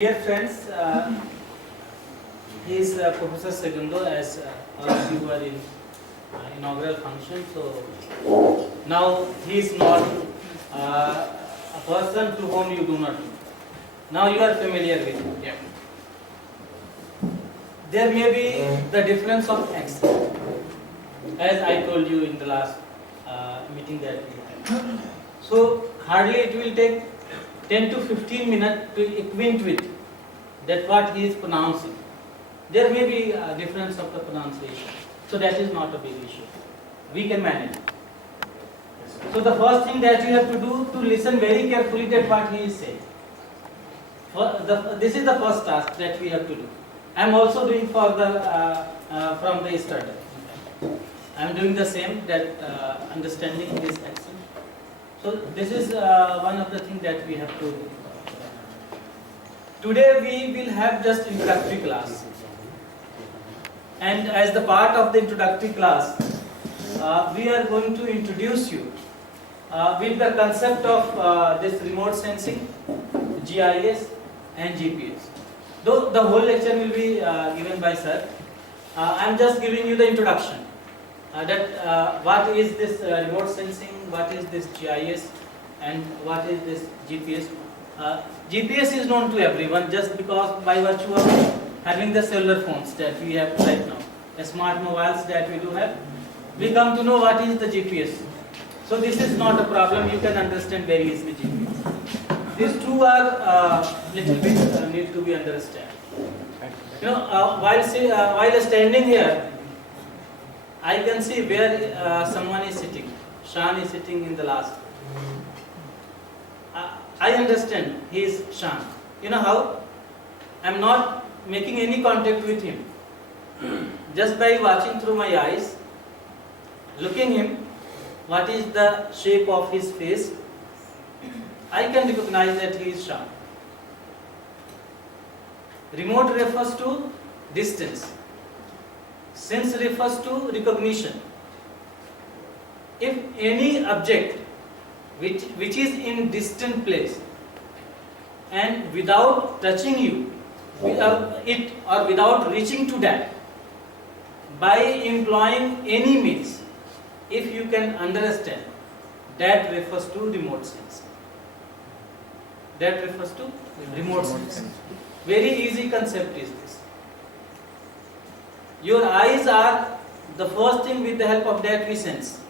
Dear friends, he is Professor Segundo, as all of you are in inaugural function. So now he is not a person to whom you do not know. Now you are familiar with him. Yeah. There may be the difference of accent, as I told you in the last meeting that we had. So hardly it will take 10 to 15 minutes to acquaint with that what he is pronouncing. There may be a difference of the pronunciation, so that is not a big issue. We can manage. So the first thing that you have to do to listen very carefully that what he is saying. This is the first task that we have to do. I am also doing for the from the starter. I am doing the same, that understanding his accent. So this is one of the things that we have to do. Today we will have just introductory class. And as the part of the introductory class, we are going to introduce you with the concept of this remote sensing, GIS and GPS. Though the whole lecture will be given by sir, I am just giving you the introduction. What is this remote sensing, what is this GIS, and what is this GPS. GPS is known to everyone just because by virtue of having the cellular phones that we have right now, the smart mobiles that we do have, we come to know what is the GPS. So this is not a problem, you can understand very easily GPS. These two are little bit need to be understood. You know, while standing here, I can see where someone is sitting. Shan is sitting in the last. I understand he is Shan. You know how? I am not making any contact with him. Just by watching through my eyes, looking him, what is the shape of his face, I can recognize that he is Shan. Remote refers to distance. Sense refers to recognition. If any object which is in distant place and without touching you, it or without reaching to that, by employing any means, if you can understand, that refers to remote sensing. That refers to remote sensing. Very easy concept is this. Your eyes are the first thing, with the help of that we sense.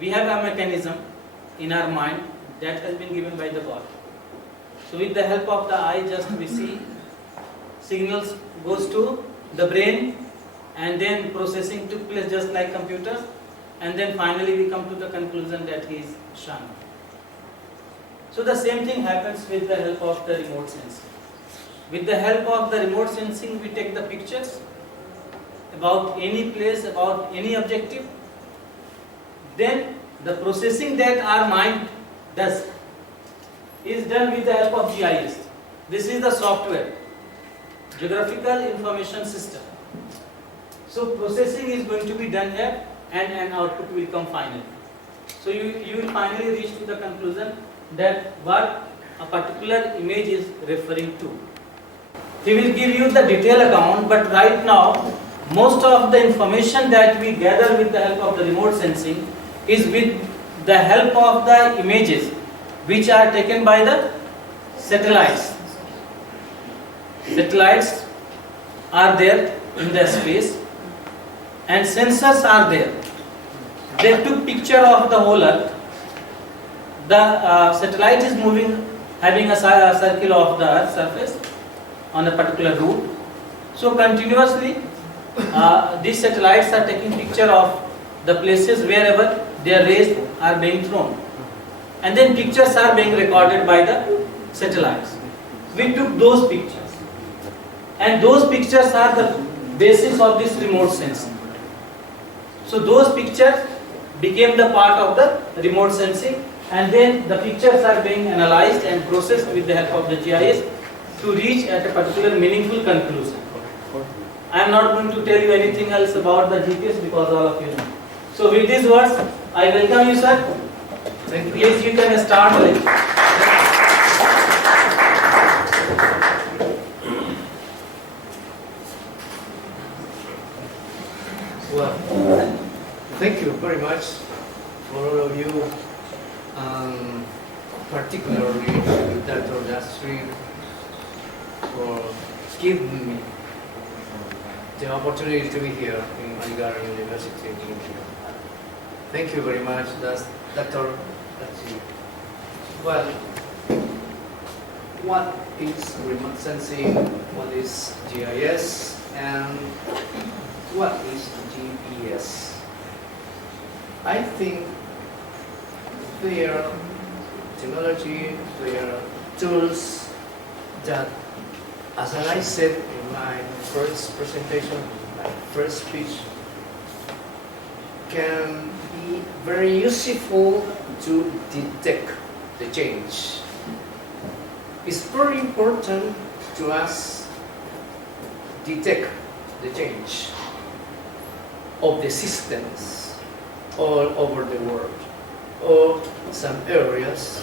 We have a mechanism in our mind that has been given by the God. So with the help of the eye, just we see, signals goes to the brain, and then processing took place just like computers, and then finally we come to the conclusion that he is Shan. So the same thing happens with the help of the remote sensing. With the help of the remote sensing, we take the pictures about any place, about any objective. Then the processing that our mind does is done with the help of GIS. This is the software, Geographical Information System. So processing is going to be done here, and an output will come finally. So you will finally reach to the conclusion that what a particular image is referring to. He will give you the detailed account, but right now most of the information that we gather with the help of the remote sensing is with the help of the images which are taken by the satellites. Satellites are there in the space, and sensors are there. They took picture of the whole earth. The satellite is moving, having a circle of the earth surface on a particular route. So continuously these satellites are taking picture of the places wherever their rays are being thrown, and then pictures are being recorded by the satellites. We took those pictures, and those pictures are the basis of this remote sensing. So those pictures became the part of the remote sensing, and then the pictures are being analyzed and processed with the help of the GIS to reach at a particular meaningful conclusion. I am not going to tell you anything else about the GPS because all of you know. So with these words, I welcome you, sir. Please, you can start with. Thank you very much for all of you, particularly Dr. Dastri, for giving me the opportunity to be here in ALIGARH University in India. Thank you very much, Dr. Dastri. Well, what is remote sensing, what is GIS, and what is GPS? I think they are technology, they are tools that, as I said in my first presentation, my first speech, can be very useful to detect the change. It's very important to us detect the change of the systems all over the world, or some areas,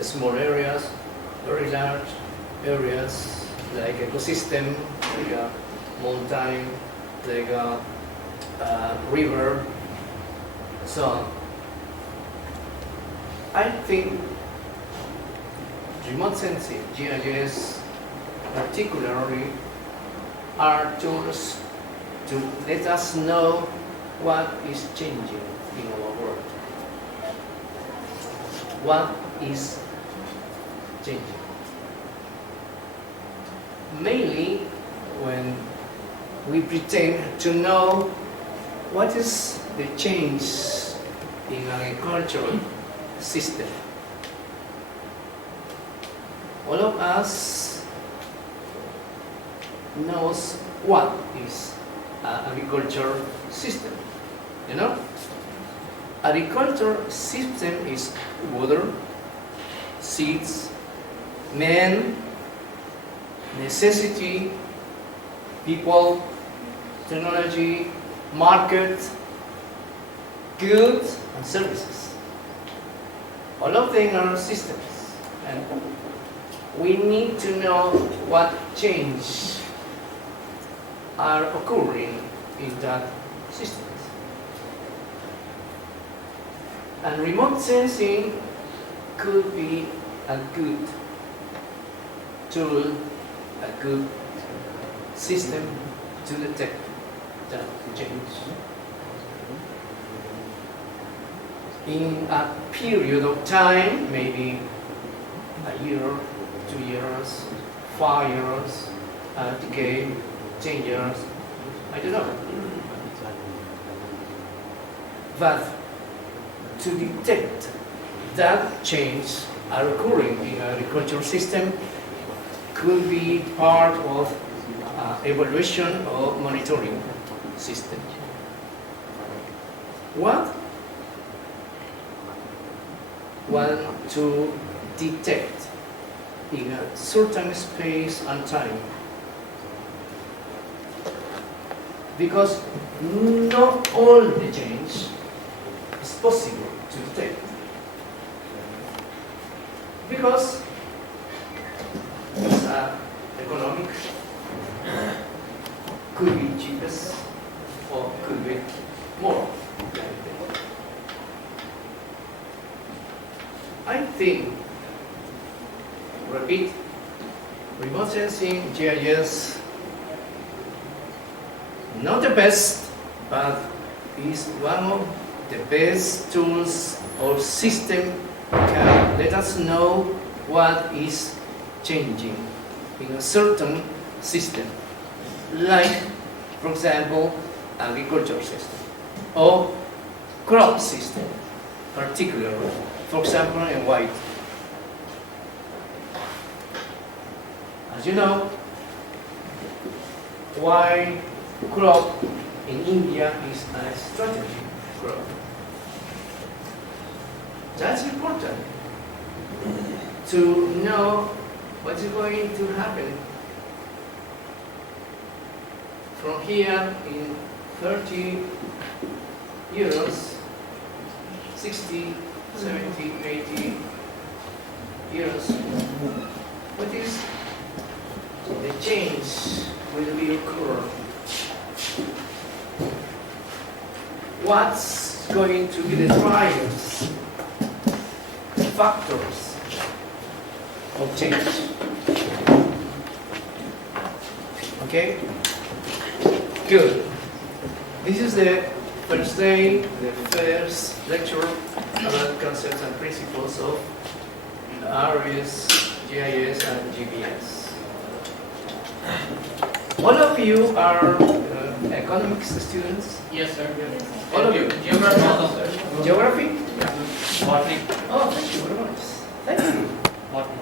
small areas, very large areas, like ecosystem, like a mountain, like a river, so on. I think remote sensing, GIS, particularly, are tools to let us know what is changing in our world. What is changing? Mainly when we pretend to know what is the change in agricultural system. All of us knows what is an agriculture system. You know, agriculture system is water, seeds, man, necessity, people, technology, market, goods and services. All of them are systems, and we need to know what change are occurring in that system. And remote sensing could be a good tool, a good system to detect that change. In a period of time, maybe a year, 2 years, 5 years, a decade, 10 years, I don't know. But to detect that change are occurring in agricultural system could be part of evaluation or monitoring system. What? One, to detect in a certain space and time. Because not all the change is possible to detect. Because it's economic, could be cheapest, or could be more. I think, repeat, remote sensing, GIS, not the best, but is one of the best tools or system can let us know what is changing in a certain system, like, for example, agriculture system or crop system, particularly, for example, in wheat. As you know, why crop in India is a strategy crop. That's important to know what's going to happen from here in 30 years, 60, 70, 80 years. What is the change will be occur? what's going to be the drivers, factors of change. Okay? Good. This is the first day, the first lecture about concepts and principles of RS, GIS, and GBS. All of you are economics students? Yes, sir. All of you? Geography also, sir. Geography? Botany. Oh, thank you very much. Thank you. Botany.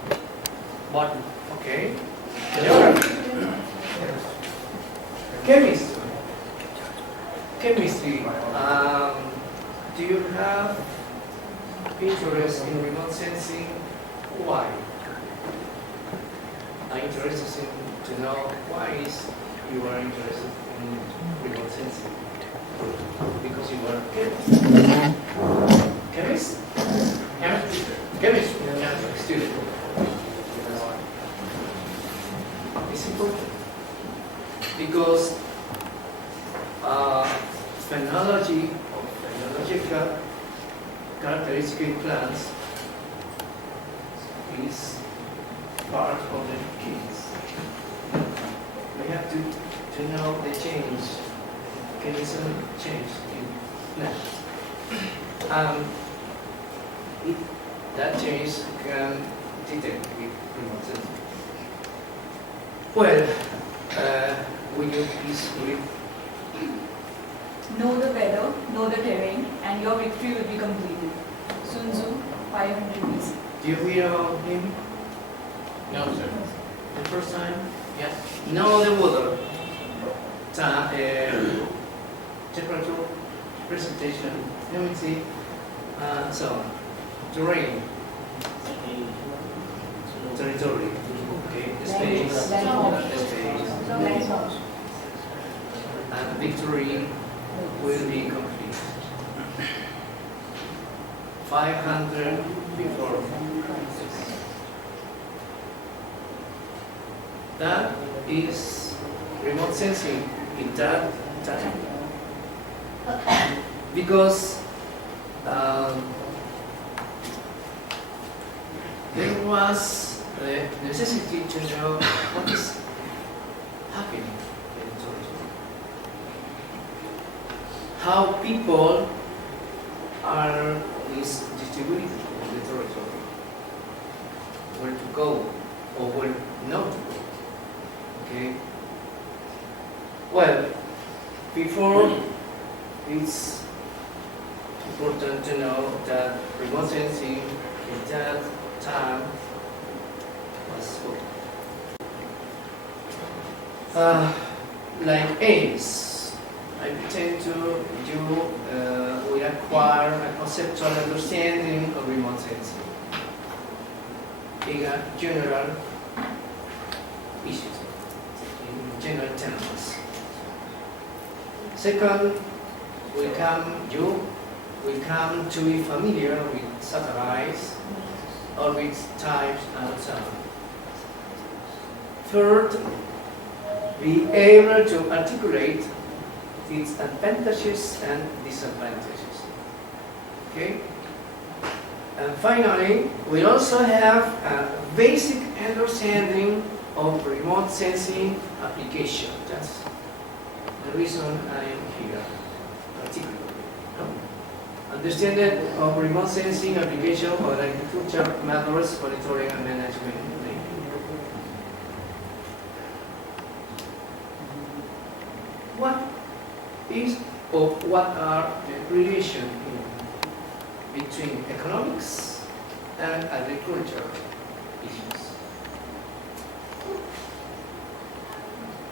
Botany. Okay. Geography. Chemistry. Chemistry. Do you have interest in remote sensing? Why? I'm interested to know why is you are interested in remote sensing. Because you are chemist? Chemist student. It's important because phenology or phenological characteristic plants is part of the kids. We have to know the change, chemical change in plants. If that change can detect with remote sensing. Well, will you please read? Know the weather, know the terrain, and your victory will be completed. Sun Tzu, 500 BC. Do you hear about him No, sir. the first time? Yes. Know the weather, temperature, precipitation, humidity, and so on. Terrain, territory, okay, space, and victory will be complete. 500 before. That is remote sensing in that time. Because there was the necessity to know what is happening in the territory. How people are distributed in the territory. Where to go or where not to go. Okay? Well, before it's important to know that remote sensing in that time was like aims. I pretend to we acquire a conceptual understanding of remote sensing in a general issues, in general terms. Second, we come to be familiar with satellites, orbit types, and so on. Third, be able to articulate its advantages and disadvantages. Okay? And finally, we also have a basic understanding of remote sensing application. That's the reason I am here, particularly. Understanding of remote sensing application for agriculture methods, monitoring and management. What are the relations between economics and agriculture issues?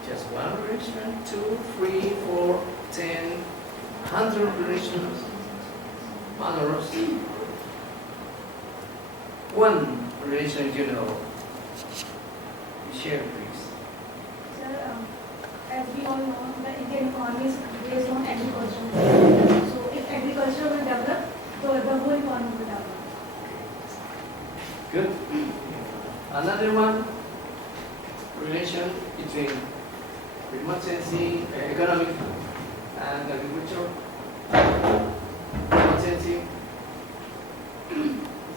Just one relation, 2, 3, 4, 10, 100 relations, others. One relation you know. Share, please. Sir, as we all know, the Indian economy is based on agriculture. So if agriculture will develop, the whole economy will develop. Good. Another one, relation between remote sensing, economic, and agriculture. remote sensing?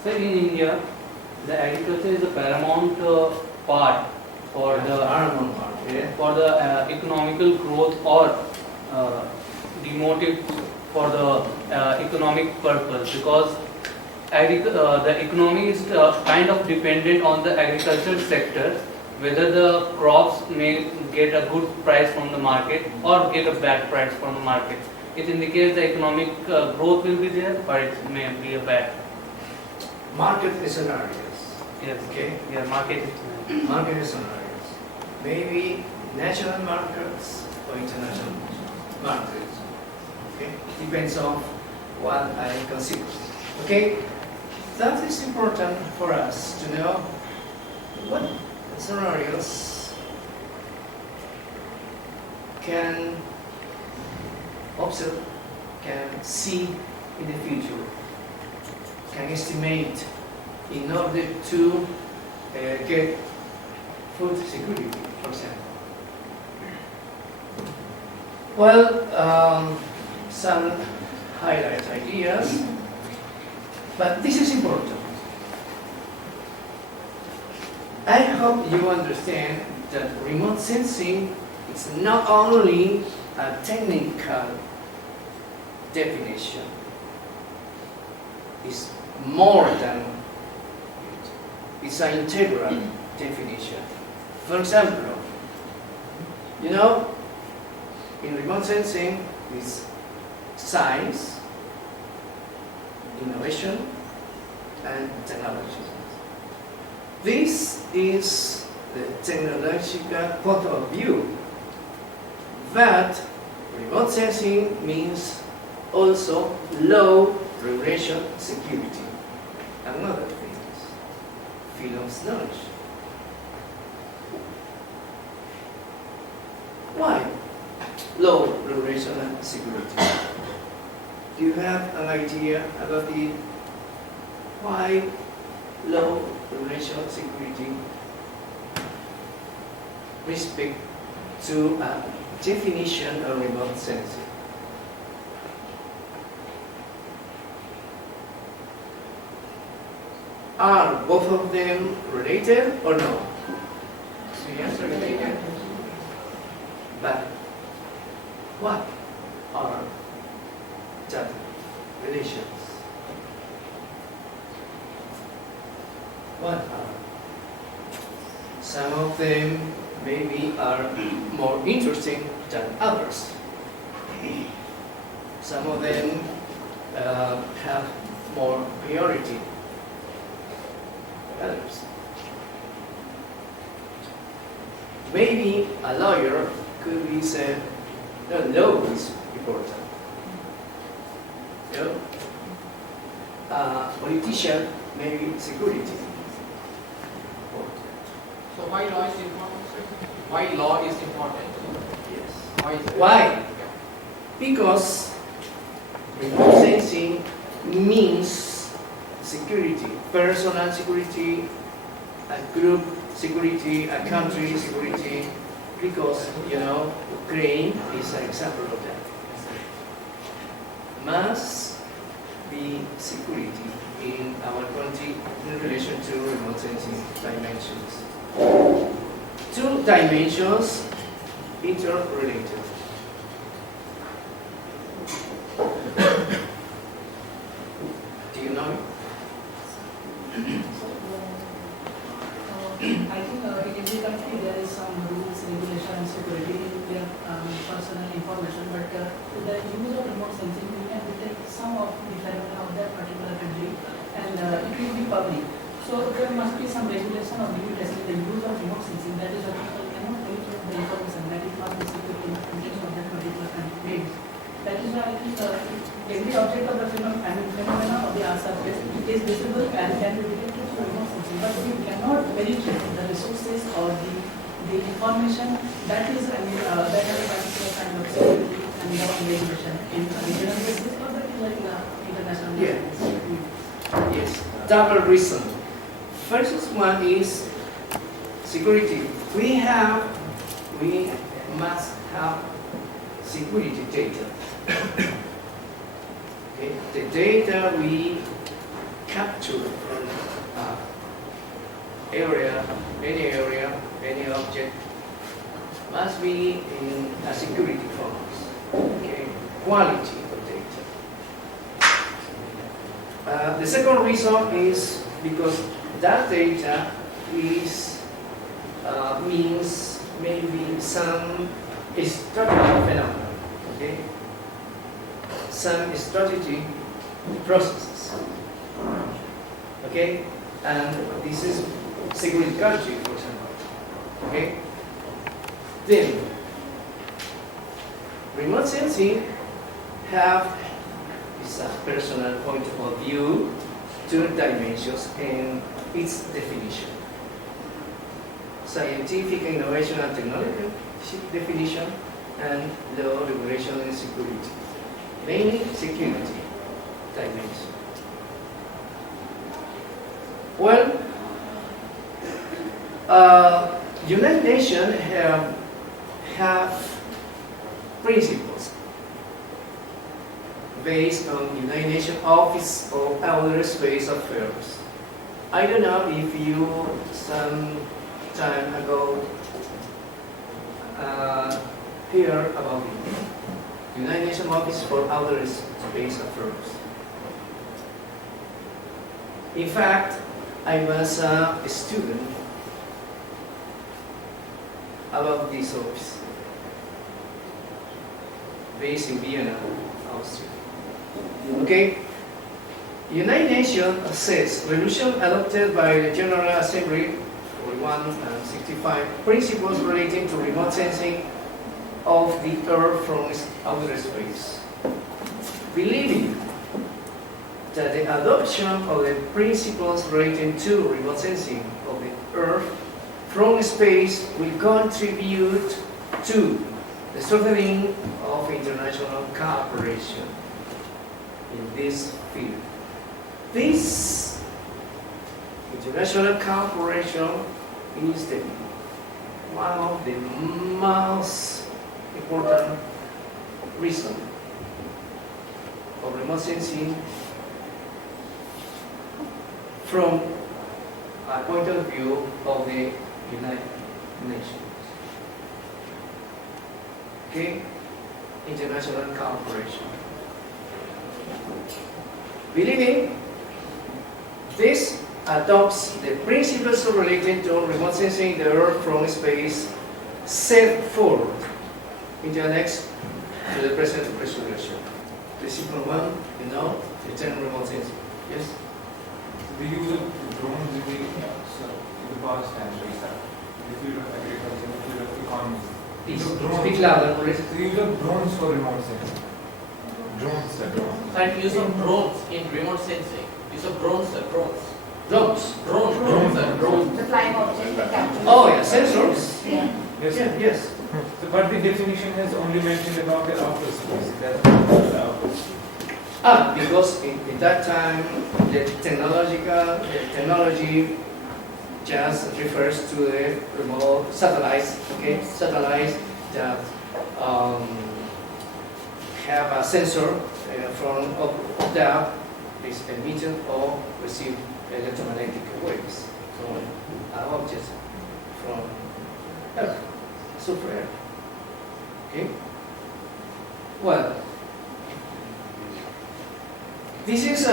So in India, the agriculture is a paramount part for the paramount part, yeah. for the economical growth or demotive for the economic purpose, because the economy is kind of dependent on the agricultural sector, whether the crops may get a good price from the market or get a bad price from the market. It indicates the economic growth will be there, but it may be a bad. Market scenarios. Yes. Okay. Yeah, market is. Market scenarios. Maybe national markets or international markets. Okay. Depends on what I consider. Okay. That is important for us to know what scenarios can observe, can see in the future, can estimate in order to get food security, for example. Well, some highlight ideas, but this is important. I hope you understand that remote sensing is not only a technical definition, it's more than it. It's an integral definition. For example, you know, in remote sensing, it's science, innovation, and technology. This is the technological point of view, but remote sensing means also low radiation security and other things, field of knowledge. Why low radiation security? Do you have an idea about the why low radiation security respect to a definition of remote sensing? Are both of them related or no? So yes, related. But what are the relations? What are? Some of them maybe are more interesting than others. Some of them have more priority than others. Maybe a lawyer could be said, no, law is important. You know? A politician, maybe security. So why law is important? Why law is important? Yes. Why is it? Why? Because remote sensing means security, personal security, a group security, a country security, because, you know, Ukraine is an example of that. Must be security in our country in relation to remote sensing dimensions. Two dimensions interrelated. Do you know it? I think in every country there is some rules, regulation, and security in their personal information, but the use of remote sensing, you can detect some of the phenomena of that particular country, and it will be public. So there must be some regulation or limitation in the use of remote sensing. That is why people cannot reach the information that is not secure in the context of that particular country. That is why I think every object of the phenomena of the Earth's surface is visible and can be detected through remote sensing. But we cannot penetrate the resources or the information that is, that has a particular kind of security and regulation in regional basis or that is like international basis. Yes, double reason. First one is security. We must have security data. Okay? The data we capture from area, any object, must be in a security format. Okay? Quality of data. The second reason is because that data is means maybe some strategy phenomenon. Okay? Some strategy processes. Okay? And this is security strategy, for example. Okay? Then, remote sensing have is a personal point of view, two dimensions and its definition. Scientific innovation and technology definition, and law, regulation, and security. Mainly security dimension. Well, United Nations have principles based on United Nations Office of Outer Space Affairs. I don't know if you some time ago hear about it. United Nations Office for Outer Space Affairs. In fact, I was a student about this office, based in Vienna, Austria. Okay? United Nations says resolution adopted by the General Assembly 41 and 65 principles relating to remote sensing of the Earth from outer space. Believing that the adoption of the principles relating to remote sensing of the Earth from space will contribute to the strengthening of international cooperation in this field. This international cooperation is one of the most important reasons for remote sensing from a point of view of the United Nations. Okay? International cooperation. Believing this adopts the principles related to remote sensing the Earth from space set forward in the annex to the present resolution. The simple one, you know, the term remote sensing. Yes? The use of drones in the past and recent, in the field of agriculture, in the field of economy. Please, Drones. speak louder, please. The use of drones for remote sensing. Drones. And use of drones in remote sensing. Use of drones, drones. Drones. Drones. The flying object that captures. Oh, yeah, sensors. Yeah. Yes. Yeah, yes. So, but the definition has only mentioned about the outer space. That's not the outer space. Because in that time, the technology just refers to the remote satellites, okay? Satellites that have a sensor from that is emitted or receive electromagnetic waves from objects from Earth, super Earth. Okay? Well, this is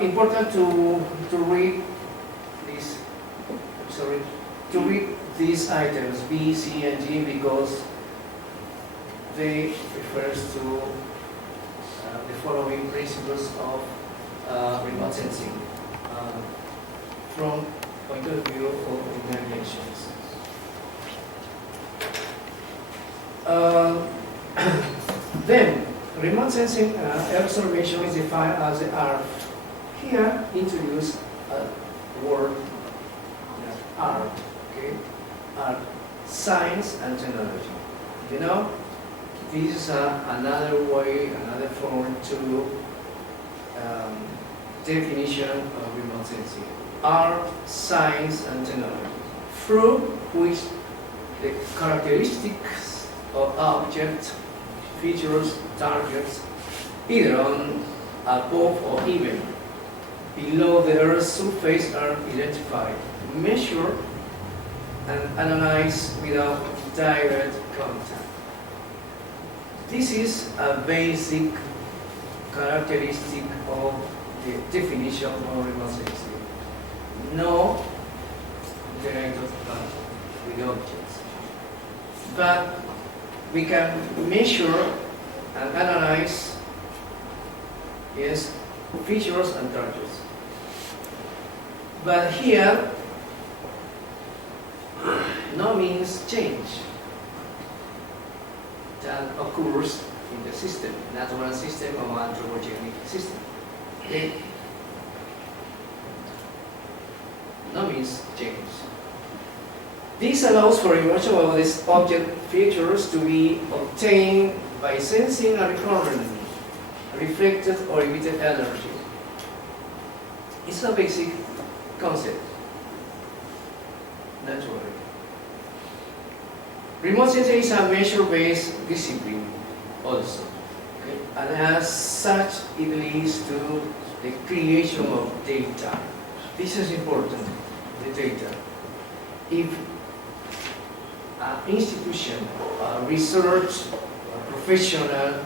important to read this. Sorry, to read these items B, C, and G because they refers to the following principles of remote sensing from point of view of United Nations. Then, remote sensing observation is defined as the Earth. Here, introduce a word, art, okay? Art, science and technology. You know, this is another way, another form to definition of remote sensing. Art, science and technology, through which the characteristics of object, features, targets, either on above or even below the Earth's surface are identified, measured, and analyzed without direct contact. This is a basic characteristic of the definition of remote sensing. No direct contact with objects. But we can measure and analyze, yes, features and targets. But here, no means change that occurs in the system, natural system or anthropogenic system. Okay? No means change. This allows for emergence of these object features to be obtained by sensing a recurrent, reflected or emitted energy. It's a basic concept, naturally. Remote sensing is a measure-based discipline also. Okay? And as such, it leads to the creation of data. This is important, the data. If an institution, a research professional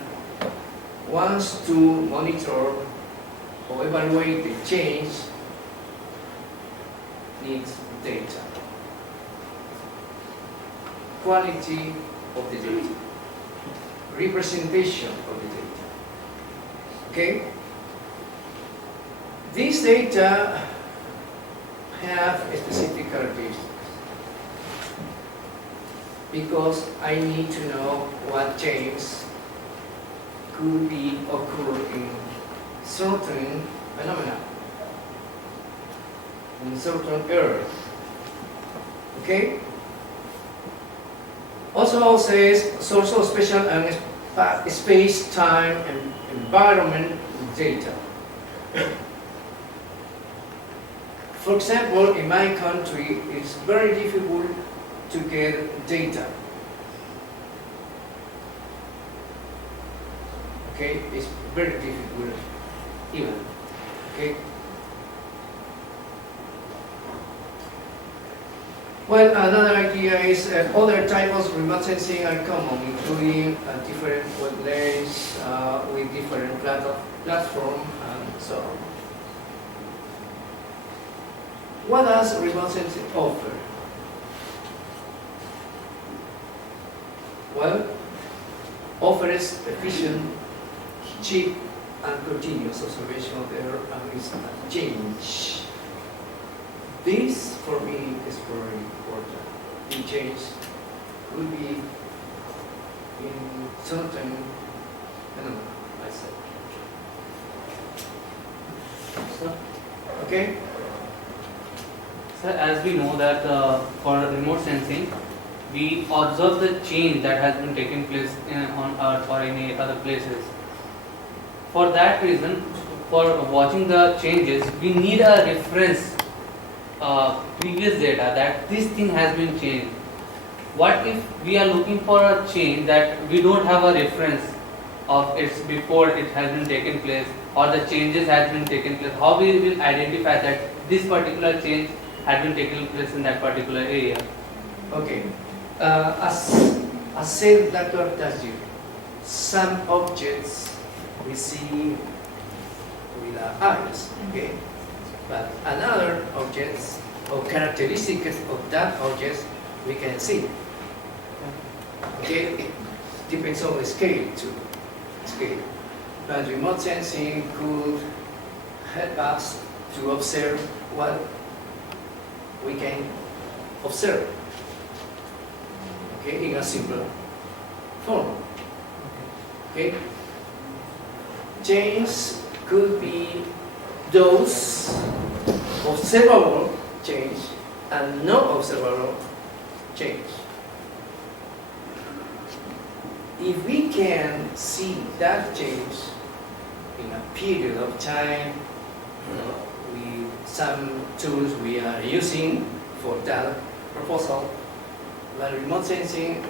wants to monitor or evaluate the change, needs data. Quality of the data. Representation of the data. Okay? These data have specific characteristics because I need to know what change could be occur in certain phenomena, in certain area. Okay? Also says source of spatial and space-time and environment data. For example, in my country, it's very difficult to get data. Okay, it's very difficult even. Okay. Well, another idea is other types of remote sensing are common, including different wavelengths with different platform and so on. What does remote sensing offer? Well, offers efficient, cheap, and continuous observation of the Earth and its change. This, for me, is very important. The change could be in certain phenomena, I said. Sir, Okay? sir, as we know that for remote sensing, we observe the change that has been taking place on Earth or any other places. For that reason, for watching the changes, we need a reference previous data that this thing has been changed. What if we are looking for a change that we don't have a reference of its before it has been taken place or the changes has been taken place? How we will identify that this particular change had been taken place in that particular area? Okay. As said Dr. Tajir, some objects we see with our eyes, okay? But another objects or characteristics of that object we can see. Okay? It depends on the scale too. Scale. But remote sensing could help us to observe what we can observe. Okay, in a simpler form. Okay? Change could be those observable change and non observable change. If we can see that change in a period of time, with some tools we are using for that proposal, but remote sensing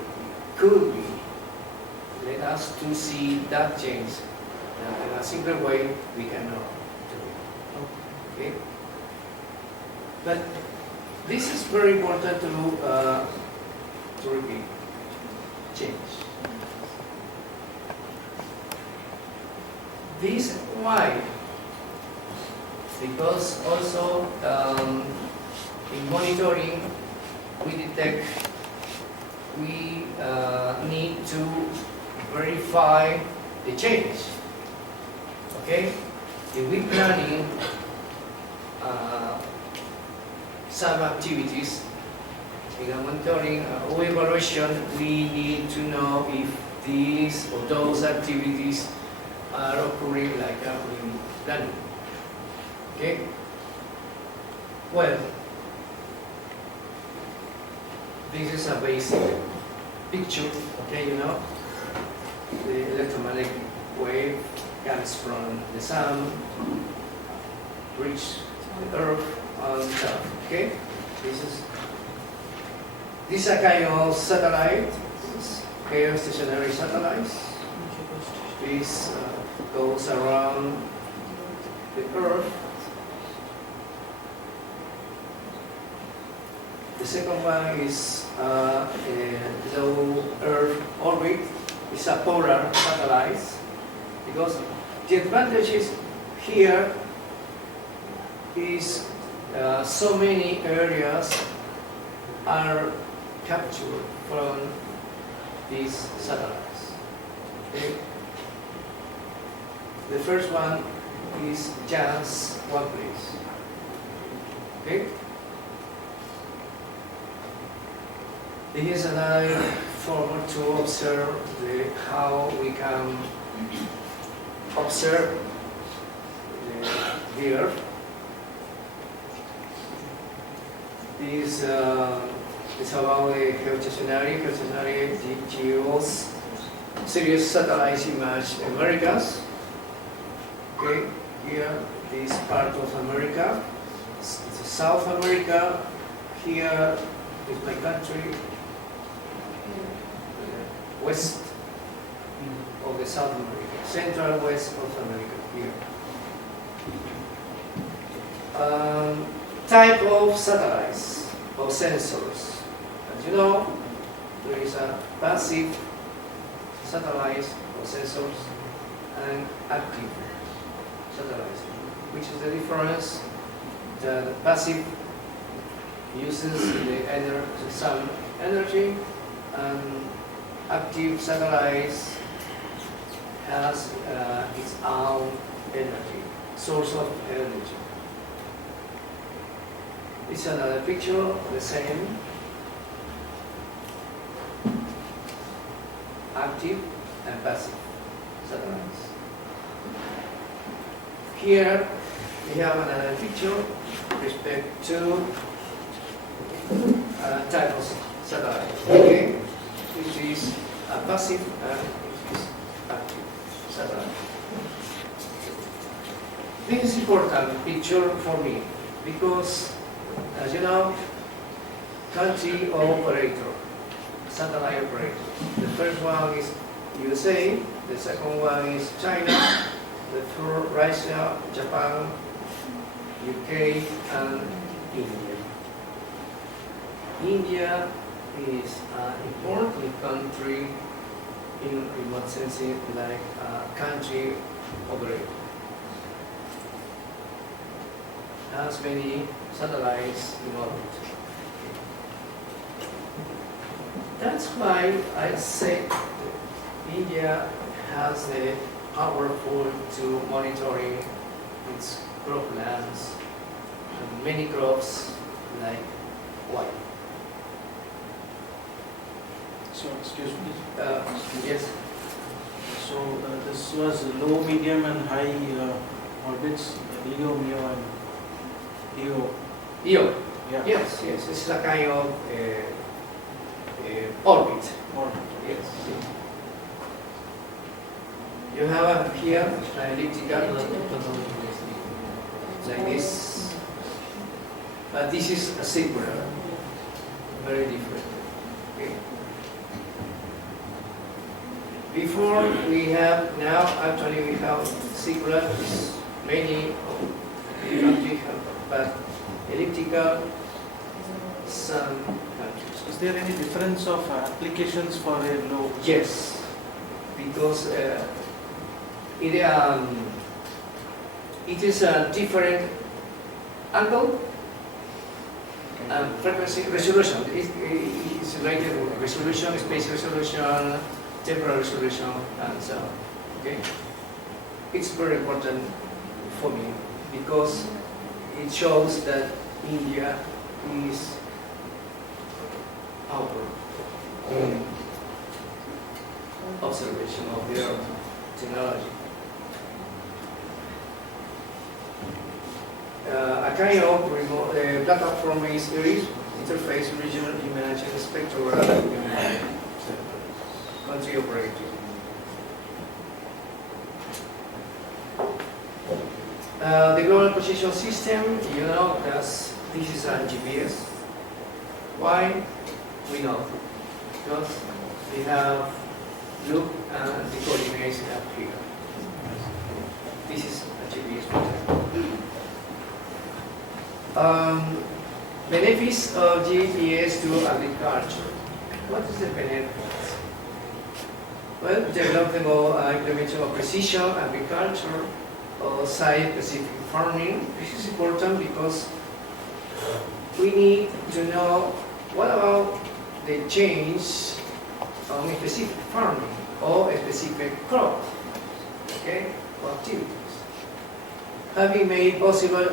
could be let us to see that change in in a simpler way, we cannot do it. Okay? But this is very important to repeat. Change. This why? Because also in monitoring, we detect we need to verify the change. Okay? If we planning some activities in a monitoring or evaluation, we need to know if these or those activities are occurring like we planning. Okay? Well, this is a basic picture, okay, you know. The electromagnetic wave comes from the sun, reach the earth on top, okay? This is a kind of satellite, geostationary satellites. This goes around the earth. The second one is low Earth orbit. It's a polar satellite, because the advantage is here is so many areas are captured from these satellites. Okay? The first one is just one place. Okay? This is another form to observe how we can observe the Earth. This is about the geostationary GEOs, Sirius satellites image Americas. Okay, here this part of America, it's South America. Here is my country. West of the South America, central west of America, here. Type of satellites or sensors. As you know, there is a passive satellites or sensors and active satellites. Which is the difference? The passive uses the sun energy, and active satellites has its own energy, source of energy. It's another picture of the same active and passive satellites. Here we have another picture with respect to type of satellite. Okay, which is a passive and which is active satellite. This is important picture for me because, as you know, country operator, satellite operator. The first one is USA, the second one is China, the third Russia, Japan, UK, and India. India is an important country in remote sensing, like a country operator. Has many satellites in orbit. That's why I say India has the powerful to monitoring its croplands and many crops like wine. So, excuse me. Yes. So, this was low, medium, and high orbits, LEO, MEO, and EO. EO. Yeah. Yes, yes. It's a kind of orbit. Orbit. Yes. You have here an elliptical, like this. But this is a circular, very different. Okay. Before we have, now actually we have circular, many countries have, but elliptical, some countries. Is there any difference of applications for a low? Yes, because it is a different angle and frequency resolution. It's related to resolution, space resolution, temporal resolution, and so on. Okay, it's very important for me because it shows that India is our observation of their technology. A kind of remote platform is IRIS, Interface Regional Imaging Spectral Country Operator. The global position system, you know, this is a GIS. Why? We know. Because we have look and the coordinates up here. This is a GIS pattern. Benefits of GIS to agriculture. What is the benefits? Well, development or implementation of precision agriculture or site-specific farming. This is important because we need to know what about the change on a specific farming or a specific crop, okay, or activities. Have been made possible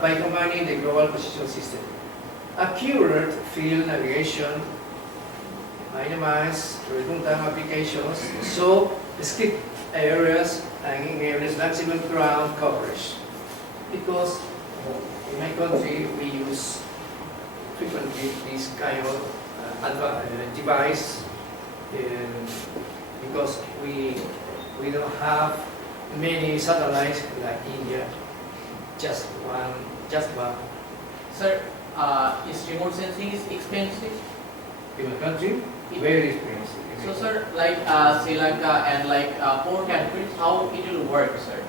by combining the global position system. Accurate field navigation, minimize real-time applications, so skip areas and enables maximum ground coverage. Because in my country we use frequently this kind of device because we don't have many satellites like India, just one. Sir, is remote sensing is expensive? In my country, very expensive. So sir, like Sri Lanka and like poor countries, how it will work, sir?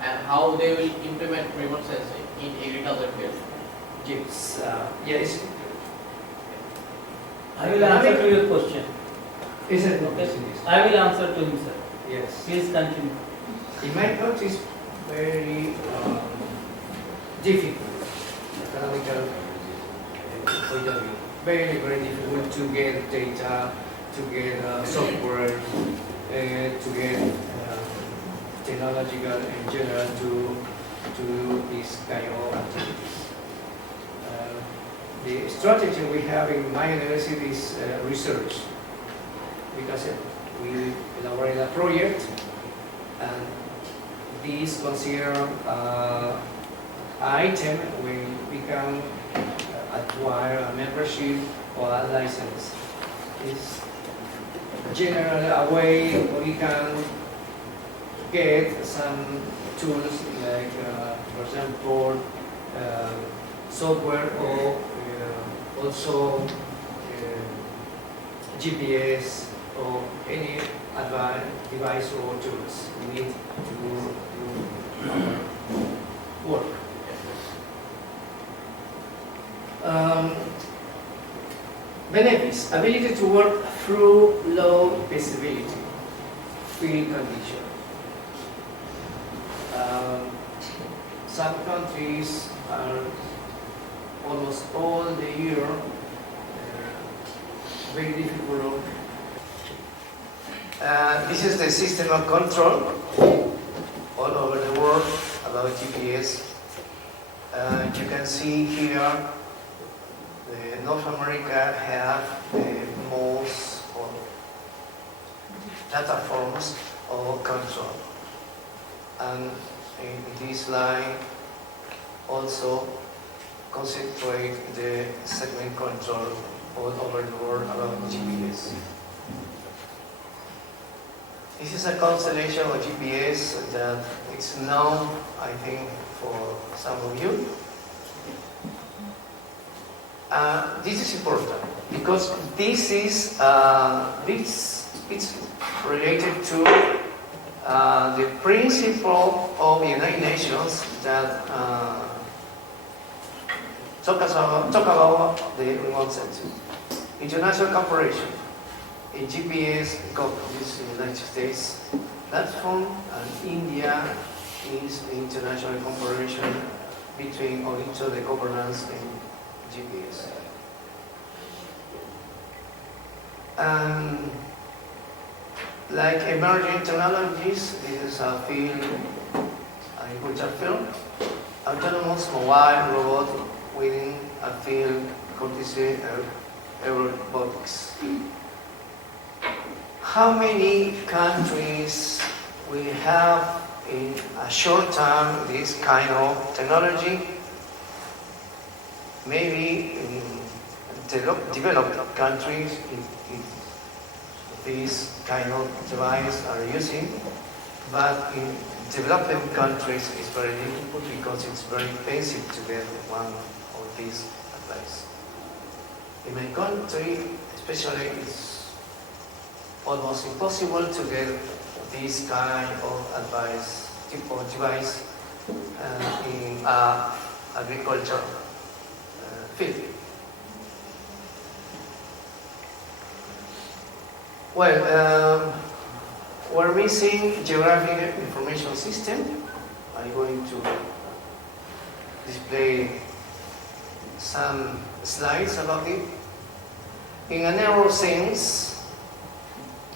And how they will implement remote sensing in agriculture field? Yes, yes. I will answer to your question. Is it? Okay. I will answer to him, sir. Yes. Please continue. In my country, it's very difficult, economical point of view. Very, very difficult to get data, to get software, to get technological in general to do this kind of activities. The strategy we have in my university is research, because we elaborate a project and this considered item when we can acquire a membership or a license. It's generally a way we can get some tools like, for example, software or also GPS or any advanced device or tools we need to do our work. Benefits: ability to work through low visibility, field condition. Some countries are almost all the year very difficult. This is the system of control all over the world about GPS. You can see here North America have the most platforms of control, and in this line also concentrate the segment control all over the world about GPS. This is a constellation of GPS that is known, I think, for some of you. This is important because this is this it's related to the principle of the United Nations that talk about the remote sensing. International cooperation in GPS companies in the United States platform, and India is the international cooperation between or into the governance in GPS. Like emerging technologies, this is a field, agriculture field, autonomous mobile robot within a field courtesy aerobotics. How many countries we have in a short time this kind of technology? Maybe in developed countries this kind of device are using, but in developing countries it's very difficult because it's very expensive to get one of these advice. In my country, especially, it's almost impossible to get this kind of advice, type of device in agriculture field. Well, we're missing geographic information system. I'm going to display some slides about it. In a narrow sense,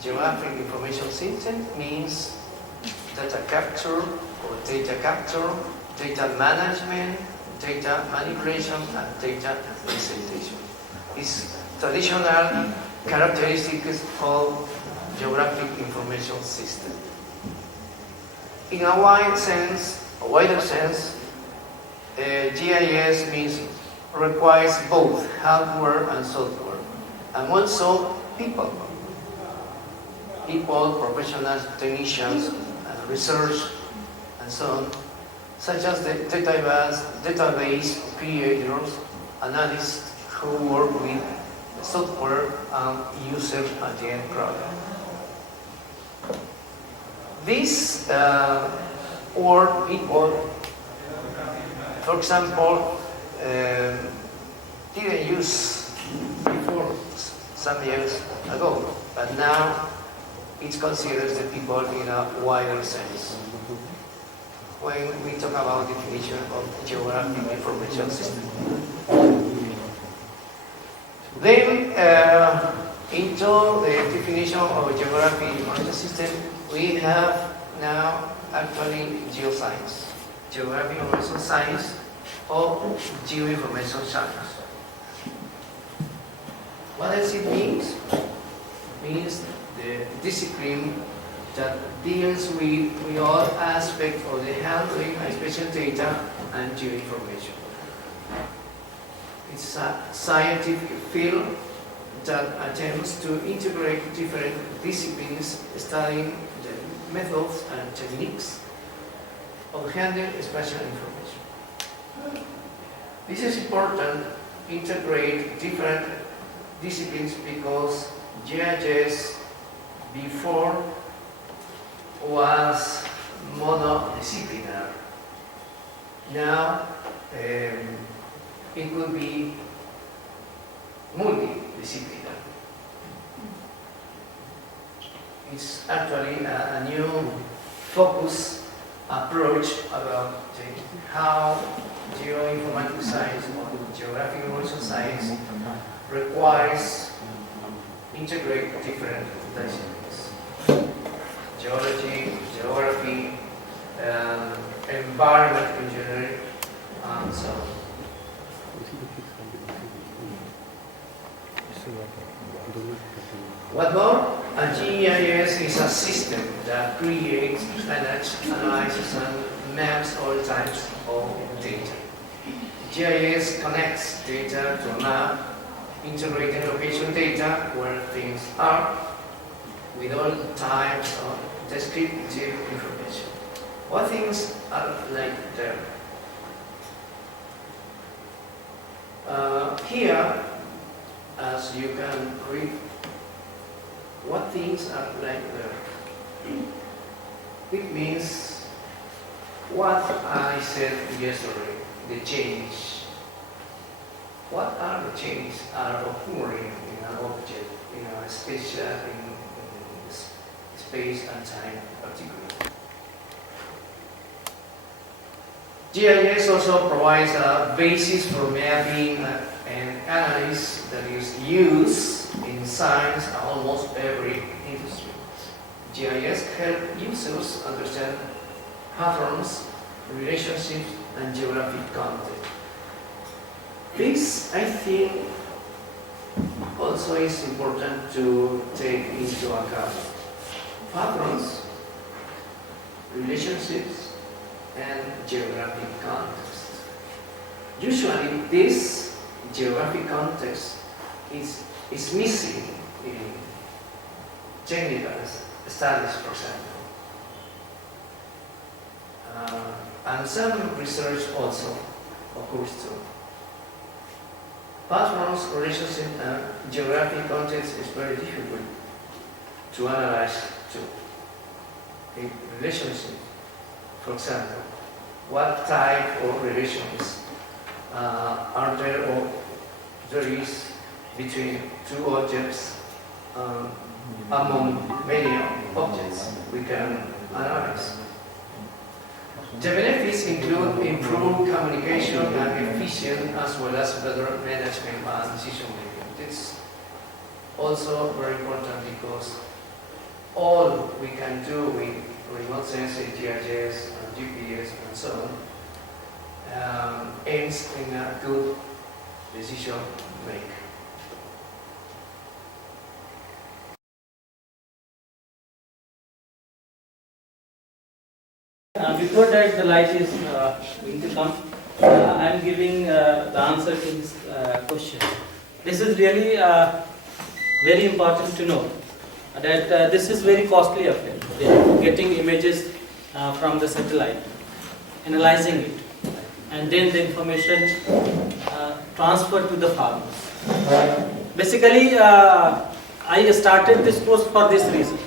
geographic information system means data capture or data management, data manipulation, and data presentation. It's traditional characteristics of geographic information system. In a wider sense, GIS means requires both hardware and software, and also people, professionals, technicians, research, and so on, such as the database creators, analysts who work with software and user at the end product. These or people, for example, didn't use before some years ago, but now it's considered the people in a wider sense. When we talk about definition of geographic information system. Then, into the definition of geographic information system, we have now actually geoscience, geographic information science, or geoinformation science. What does it mean? It means the discipline that deals with all aspects of the handling of spatial data and geoinformation. It's a scientific field that attempts to integrate different disciplines, studying the methods and techniques of handling spatial information. This is important, integrate different disciplines, because GIS before was monodisciplinary. Now it will be multidisciplinary. It's actually a new focus approach about how geoinformatics science or geographic information science requires integrate different disciplines: geology, geography, environment engineering, and so on. What more? A GIS is a system that creates, analyzes, and maps all types of data. GIS connects data to a map, integrating location data where things are, with all types of descriptive information. What things are like there? Here, as you can read, what things are like there. It means what I said yesterday, the change. What are the changes are occurring in an object, in a spatial, in space and time particularly. GIS also provides a basis for mapping and analysis that is used in science and almost every industry. GIS help users understand patterns, relationships, and geographic context. This, I think, also is important to take into account. Patterns, relationships, and geographic context. Usually, this geographic context is missing in technical studies, for example. And some research also occurs too. Patterns, relationship, and geographic context is very difficult to analyze too. In relationship, for example, what type of relations are there or there is between two objects among many objects we can analyze. The benefits include improved communication and efficient as well as better management and decision making. It's also very important because all we can do with remote sensing, GIS, and GPS, and so on, ends in a good decision making. Before that, the light is going to come. I am giving the answer to this question. This is really very important to know that this is very costly affair. Getting images from the satellite, analyzing it, and then the information transferred to the farmers. Basically, I started this course for this reason.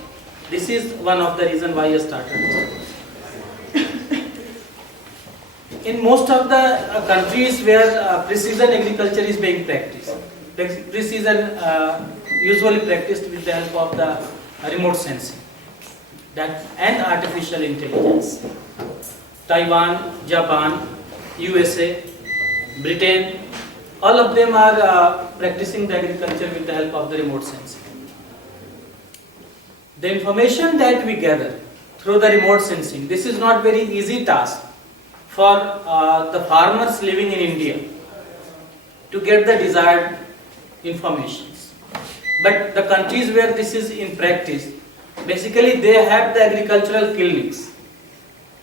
This is one of the reasons why I started this course. In most of the countries where precision agriculture is being practiced, precision usually practiced with the help of the remote sensing and artificial intelligence. Taiwan, Japan, USA, Britain, all of them are practicing the agriculture with the help of the remote sensing. The information that we gather through the remote sensing, this is not very easy task for the farmers living in India to get the desired informations. But the countries where this is in practice, basically they have the agricultural clinics.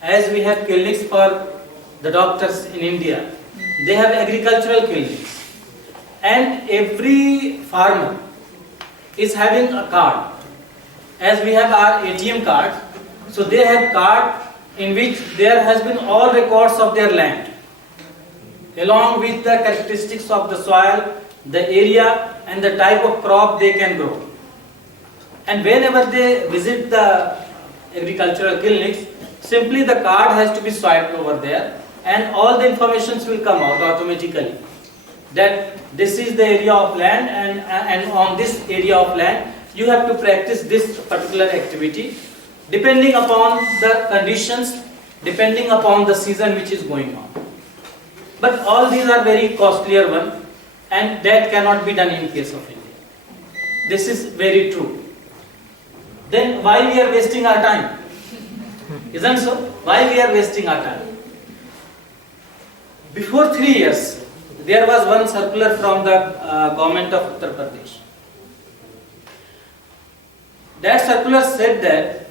As we have clinics for the doctors in India, they have agricultural clinics. And every farmer is having a card. As we have our ATM card, so they have card in which there has been all records of their land, along with the characteristics of the soil, the area, and the type of crop they can grow. And whenever they visit the agricultural clinics, simply the card has to be swiped over there, and all the information will come out automatically. That this is the area of land, and on this area of land, you have to practice this particular activity, depending upon the conditions, depending upon the season which is going on. But all these are very costlier one, and that cannot be done in case of India. This is very true. Then why we are wasting our time? Isn't so? Why we are wasting our time? Before 3 years, there was one circular from the government of Uttar Pradesh. That circular said that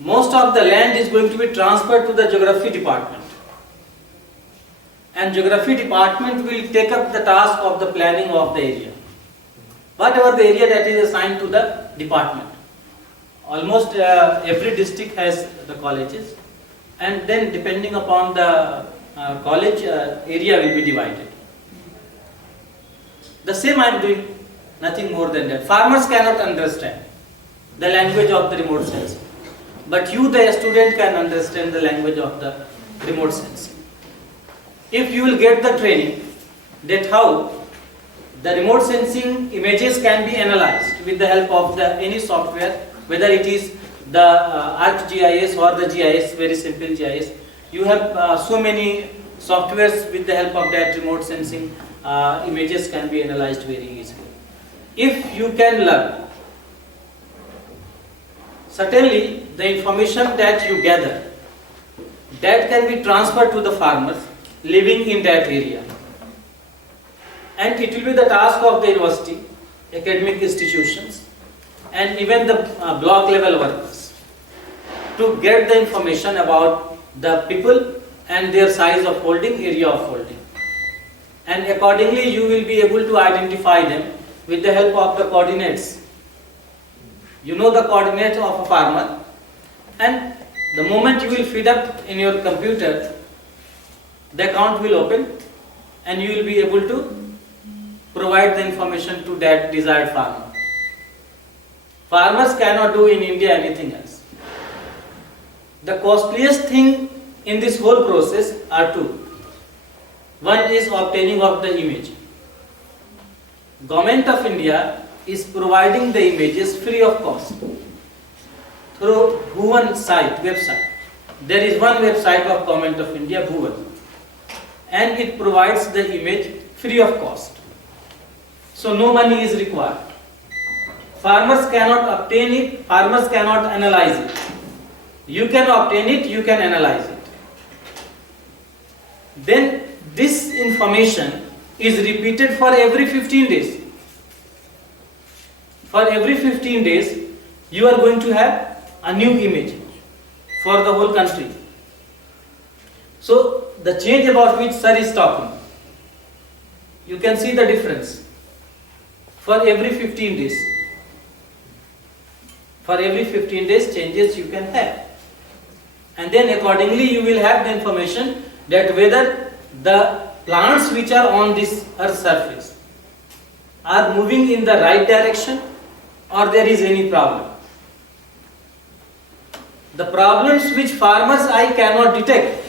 most of the land is going to be transferred to the geography department. And geography department will take up the task of the planning of the area. Whatever the area that is assigned to the department. Almost every district has the colleges, and then depending upon the college, area will be divided. The same I am doing, nothing more than that. Farmers cannot understand. the language of the remote sensing. But you, the student, can understand the language of the remote sensing. If you will get the training that how the remote sensing images can be analyzed with the help of any software, whether it is the ARCGIS or the GIS, very simple GIS. You have so many softwares with the help of that remote sensing images can be analyzed very easily. If you can learn, certainly the information that you gather, that can be transferred to the farmers living in that area. And it will be the task of the university, academic institutions, and even the block level workers to get the information about the people and their size of holding, area of holding. And accordingly you will be able to identify them with the help of the coordinates. You know the coordinates of a farmer, and the moment you will feed up in your computer, the account will open and you will be able to provide the information to that desired farmer. Farmers cannot do in India anything else. The costliest thing in this whole process are two. One is obtaining of the image. Government of India is providing the images free of cost through Bhuvan website. There is one website of Government of India, Bhuvan, and it provides the image free of cost. So no money is required. Farmers cannot obtain it, farmers cannot analyze it. You can obtain it, you can analyze it. Then this information is repeated for every 15 days. For every 15 days, you are going to have a new image for the whole country. So the change about which sir is talking, you can see the difference. For every 15 days. For every 15 days changes you can have. And then accordingly you will have the information that whether the plants which are on this earth surface are moving in the right direction or there is any problem. The problems which farmer's eye cannot detect,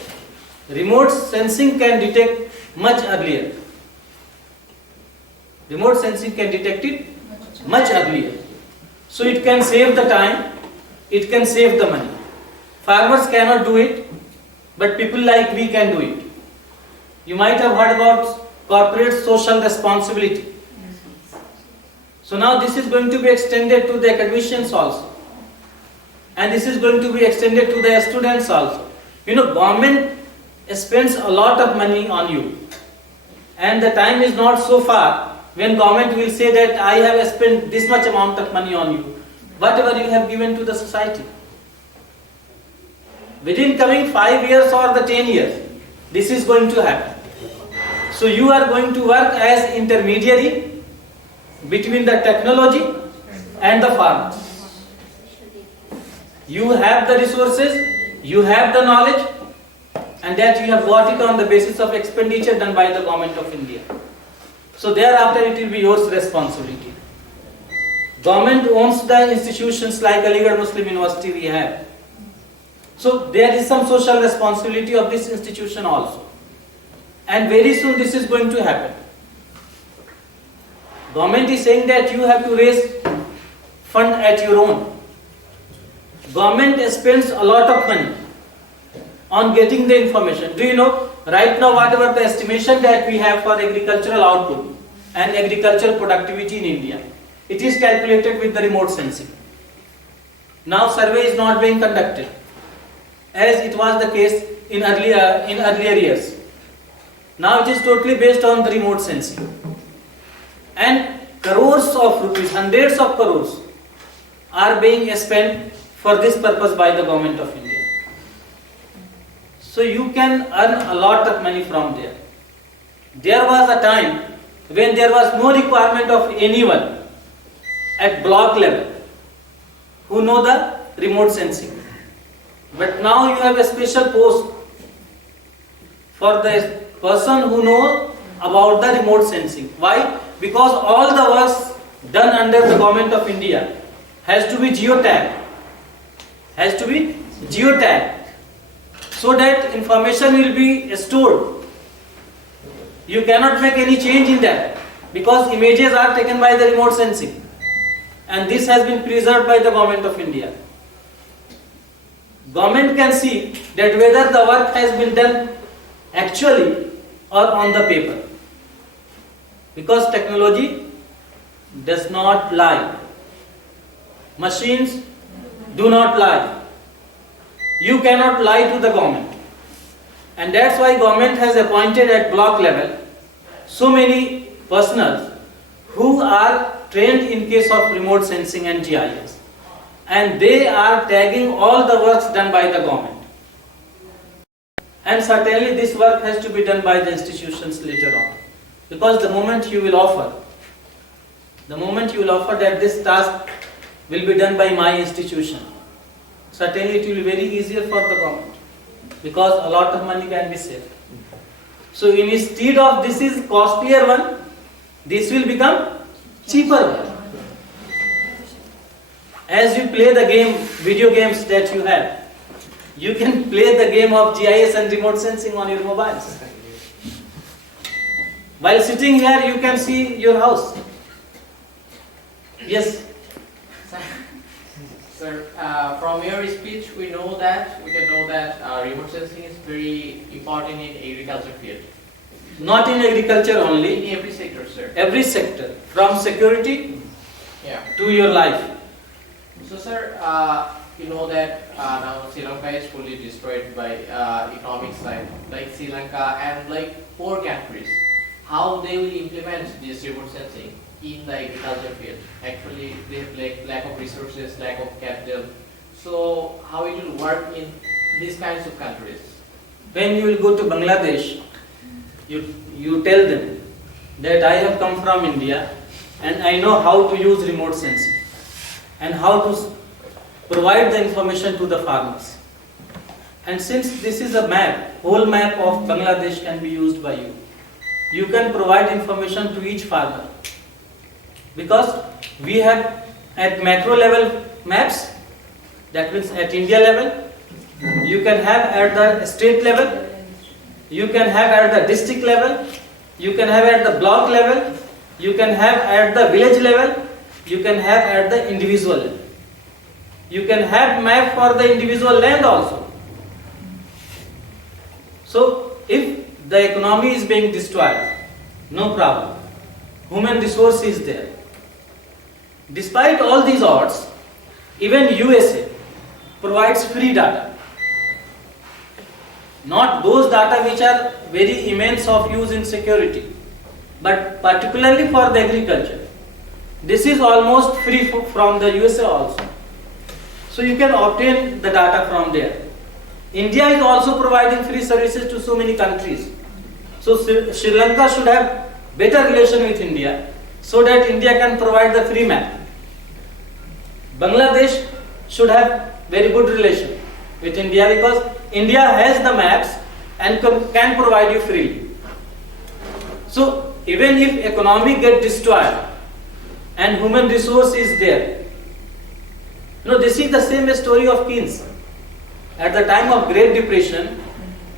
remote sensing can detect much earlier. Remote sensing can detect it much earlier. So it can save the time, it can save the money. Farmers cannot do it, but people like we can do it. You might have heard about corporate social responsibility. So now this is going to be extended to the academicians also. And this is going to be extended to the students also. You know, government spends a lot of money on you. And the time is not so far when government will say that I have spent this much amount of money on you, whatever you have given to the society. Within coming 5 years or the 10 years, this is going to happen. So you are going to work as intermediary between the technology and the farmers. You have the resources, you have the knowledge, and that you have got it on the basis of expenditure done by the Government of India. So thereafter it will be your responsibility. Government owns the institutions like ALIGARH Muslim University we have. So there is some social responsibility of this institution also. And very soon this is going to happen. Government is saying that you have to raise fund at your own. Government spends a lot of money on getting the information. Do you know, right now whatever the estimation that we have for agricultural output and agricultural productivity in India, it is calculated with the remote sensing. Now survey is not being conducted as it was the case in earlier years. Now it is totally based on the remote sensing. And crores of rupees, hundreds of crores are being spent for this purpose by the Government of India. So you can earn a lot of money from there. There was a time when there was no requirement of anyone at block level who know the remote sensing. But now you have a special post for the person who knows about the remote sensing. Why? Because all the works done under the Government of India has to be geotagged. Has to be geotagged. So that information will be stored. You cannot make any change in that because images are taken by the remote sensing. And this has been preserved by the Government of India. Government can see that whether the work has been done actually or on the paper. Because technology does not lie. Machines do not lie. You cannot lie to the government. And that's why government has appointed at block level so many personnel who are trained in case of remote sensing and GIS. And they are tagging all the works done by the government. And certainly this work has to be done by the institutions later on. Because the moment you will offer that this task will be done by my institution, certainly it will be very easier for the government. Because a lot of money can be saved. So instead of this is costlier one, this will become cheaper one. As you play the game, video games that you have, you can play the game of GIS and remote sensing on your mobiles. While sitting here, you can see your house. Yes. Sir, from your speech, we can know that remote sensing is very important in agriculture field. Not in agriculture only. In every sector, sir. Every sector, from security to your life. So, sir, you know that now Sri Lanka is fully destroyed by economic side, like Sri Lanka and like poor countries. How they will implement this remote sensing in the agriculture field? Actually, they have lack of resources, lack of capital. So, how it will work in these kinds of countries? When you will go to Bangladesh, you tell them that I have come from India and I know how to use remote sensing and how to provide the information to the farmers. And since this is a map, whole map of Bangladesh can be used by you. You can provide information to each farmer. Because we have at macro level maps, that means at India level, you can have at the state level, you can have at the district level, you can have at the block level, you can have at the village level, you can have at the individual level. You can have map for the individual land also. So if the economy is being destroyed, no problem. Human resource is there. Despite all these odds, even USA provides free data. Not those data which are very immense of use in security, but particularly for the agriculture. This is almost free from the USA also. So you can obtain the data from there. India is also providing free services to so many countries. So Sri Lanka should have better relation with India so that India can provide the free map. Bangladesh should have very good relation with India because India has the maps and can provide you freely. So even if economy gets destroyed and human resource is there, this is the same story of Keynes. At the time of Great Depression,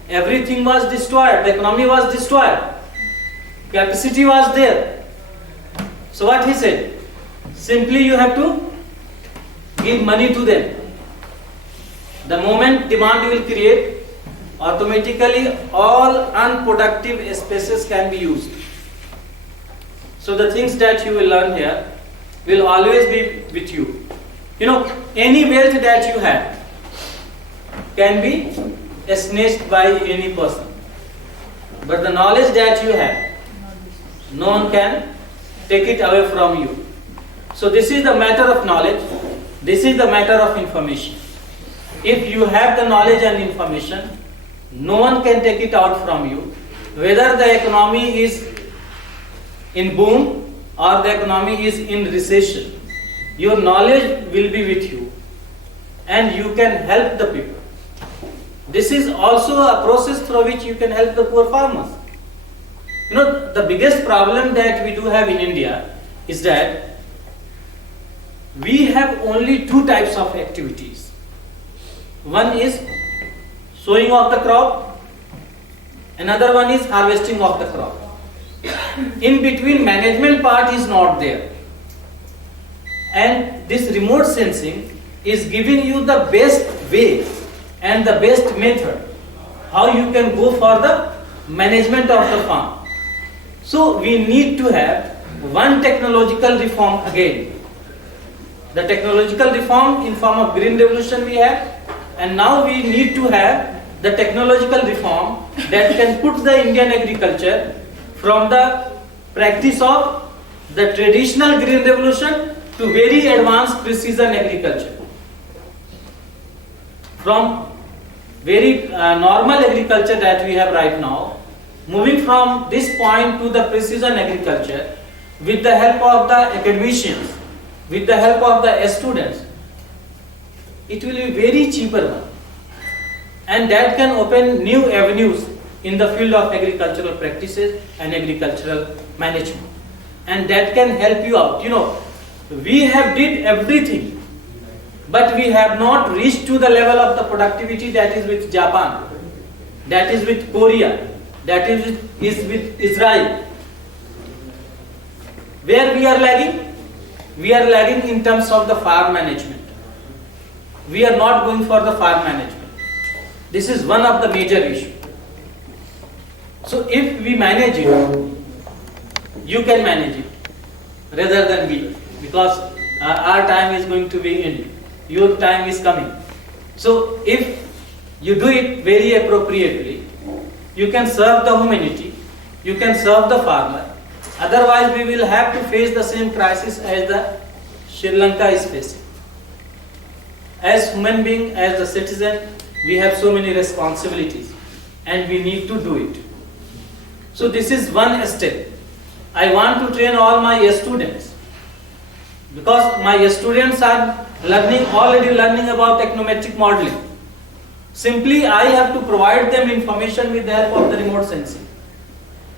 everything was destroyed, the economy was destroyed, capacity was there. So what he said? Simply you have to give money to them. The moment demand you will create, automatically all unproductive spaces can be used. So the things that you will learn here will always be with you. Any wealth that you have can be snatched by any person. But the knowledge that you have, no one can take it away from you. So this is the matter of knowledge. This is the matter of information. If you have the knowledge and information, no one can take it out from you. Whether the economy is in boom or the economy is in recession, your knowledge will be with you and you can help the people. This is also a process through which you can help the poor farmers. The biggest problem that we do have in India is that we have only two types of activities. One is sowing of the crop, another one is harvesting of the crop. In between, management part is not there. And this remote sensing is giving you the best way and the best method how you can go for the management of the farm. So we need to have one technological reform again. The technological reform in form of green revolution we have, and now we need to have the technological reform that can put the Indian agriculture from the practice of the traditional green revolution to very advanced precision agriculture. From very normal agriculture that we have right now, moving from this point to the precision agriculture with the help of the academicians, with the help of the students, it will be very cheaper one. And that can open new avenues in the field of agricultural practices and agricultural management. And that can help you out. You know, we have did everything, but we have not reached to the level of the productivity that is with Japan, that is with Korea, that is with Israel. Where we are lagging? We are lagging in terms of the farm management. We are not going for the farm management. This is one of the major issues. So if we manage it, you can manage it rather than we, because our time is going to be ending. Your time is coming. So if you do it very appropriately, you can serve the humanity, you can serve the farmer. Otherwise we will have to face the same crisis as the Sri Lanka is facing. As human being, as a citizen, we have so many responsibilities and we need to do it. So this is one step. I want to train all my students, because my students are already learning about econometric modeling. Simply I have to provide them information with the help of the remote sensing.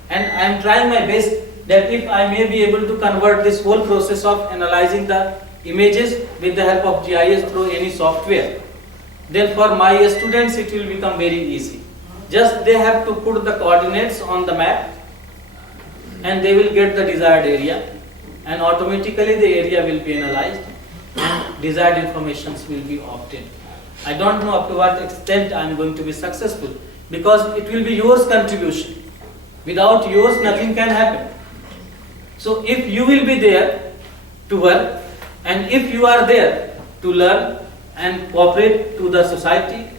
And I am trying my best that if I may be able to convert this whole process of analyzing the images with the help of GIS through any software, then for my students it will become very easy. Just they have to put the coordinates on the map and they will get the desired area, and automatically the area will be analyzed and desired informations will be obtained. I don't know up to what extent I am going to be successful, because it will be yours contribution. Without yours nothing can happen. So if you will be there to work, and if you are there to learn and cooperate to the society,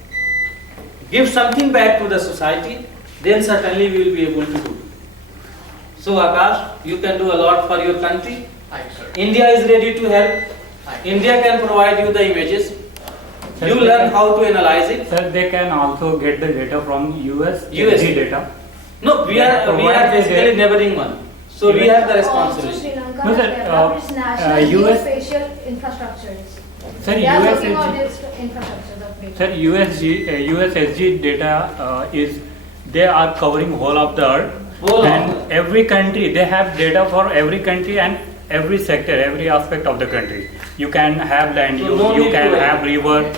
give something back to the society, then certainly we will be able to do it. So Akash, you can do a lot for your country. Thanks, sir. India is ready to help. Thanks. India can provide you the images. Sir, You learn how to analyze it. Sir, they can also get the data from US data. No, we are basically the neighboring one. So we have the Also, responsibility. Sri Lanka No, sir, has developed its national US geospatial infrastructures. Sir, They are working on USSG, its infrastructure of data. sir, USSG data they are covering whole of the earth, Whole of and the- every country they have data for every country and every sector, every aspect of the country. You can have land So use, no you need can to- have river,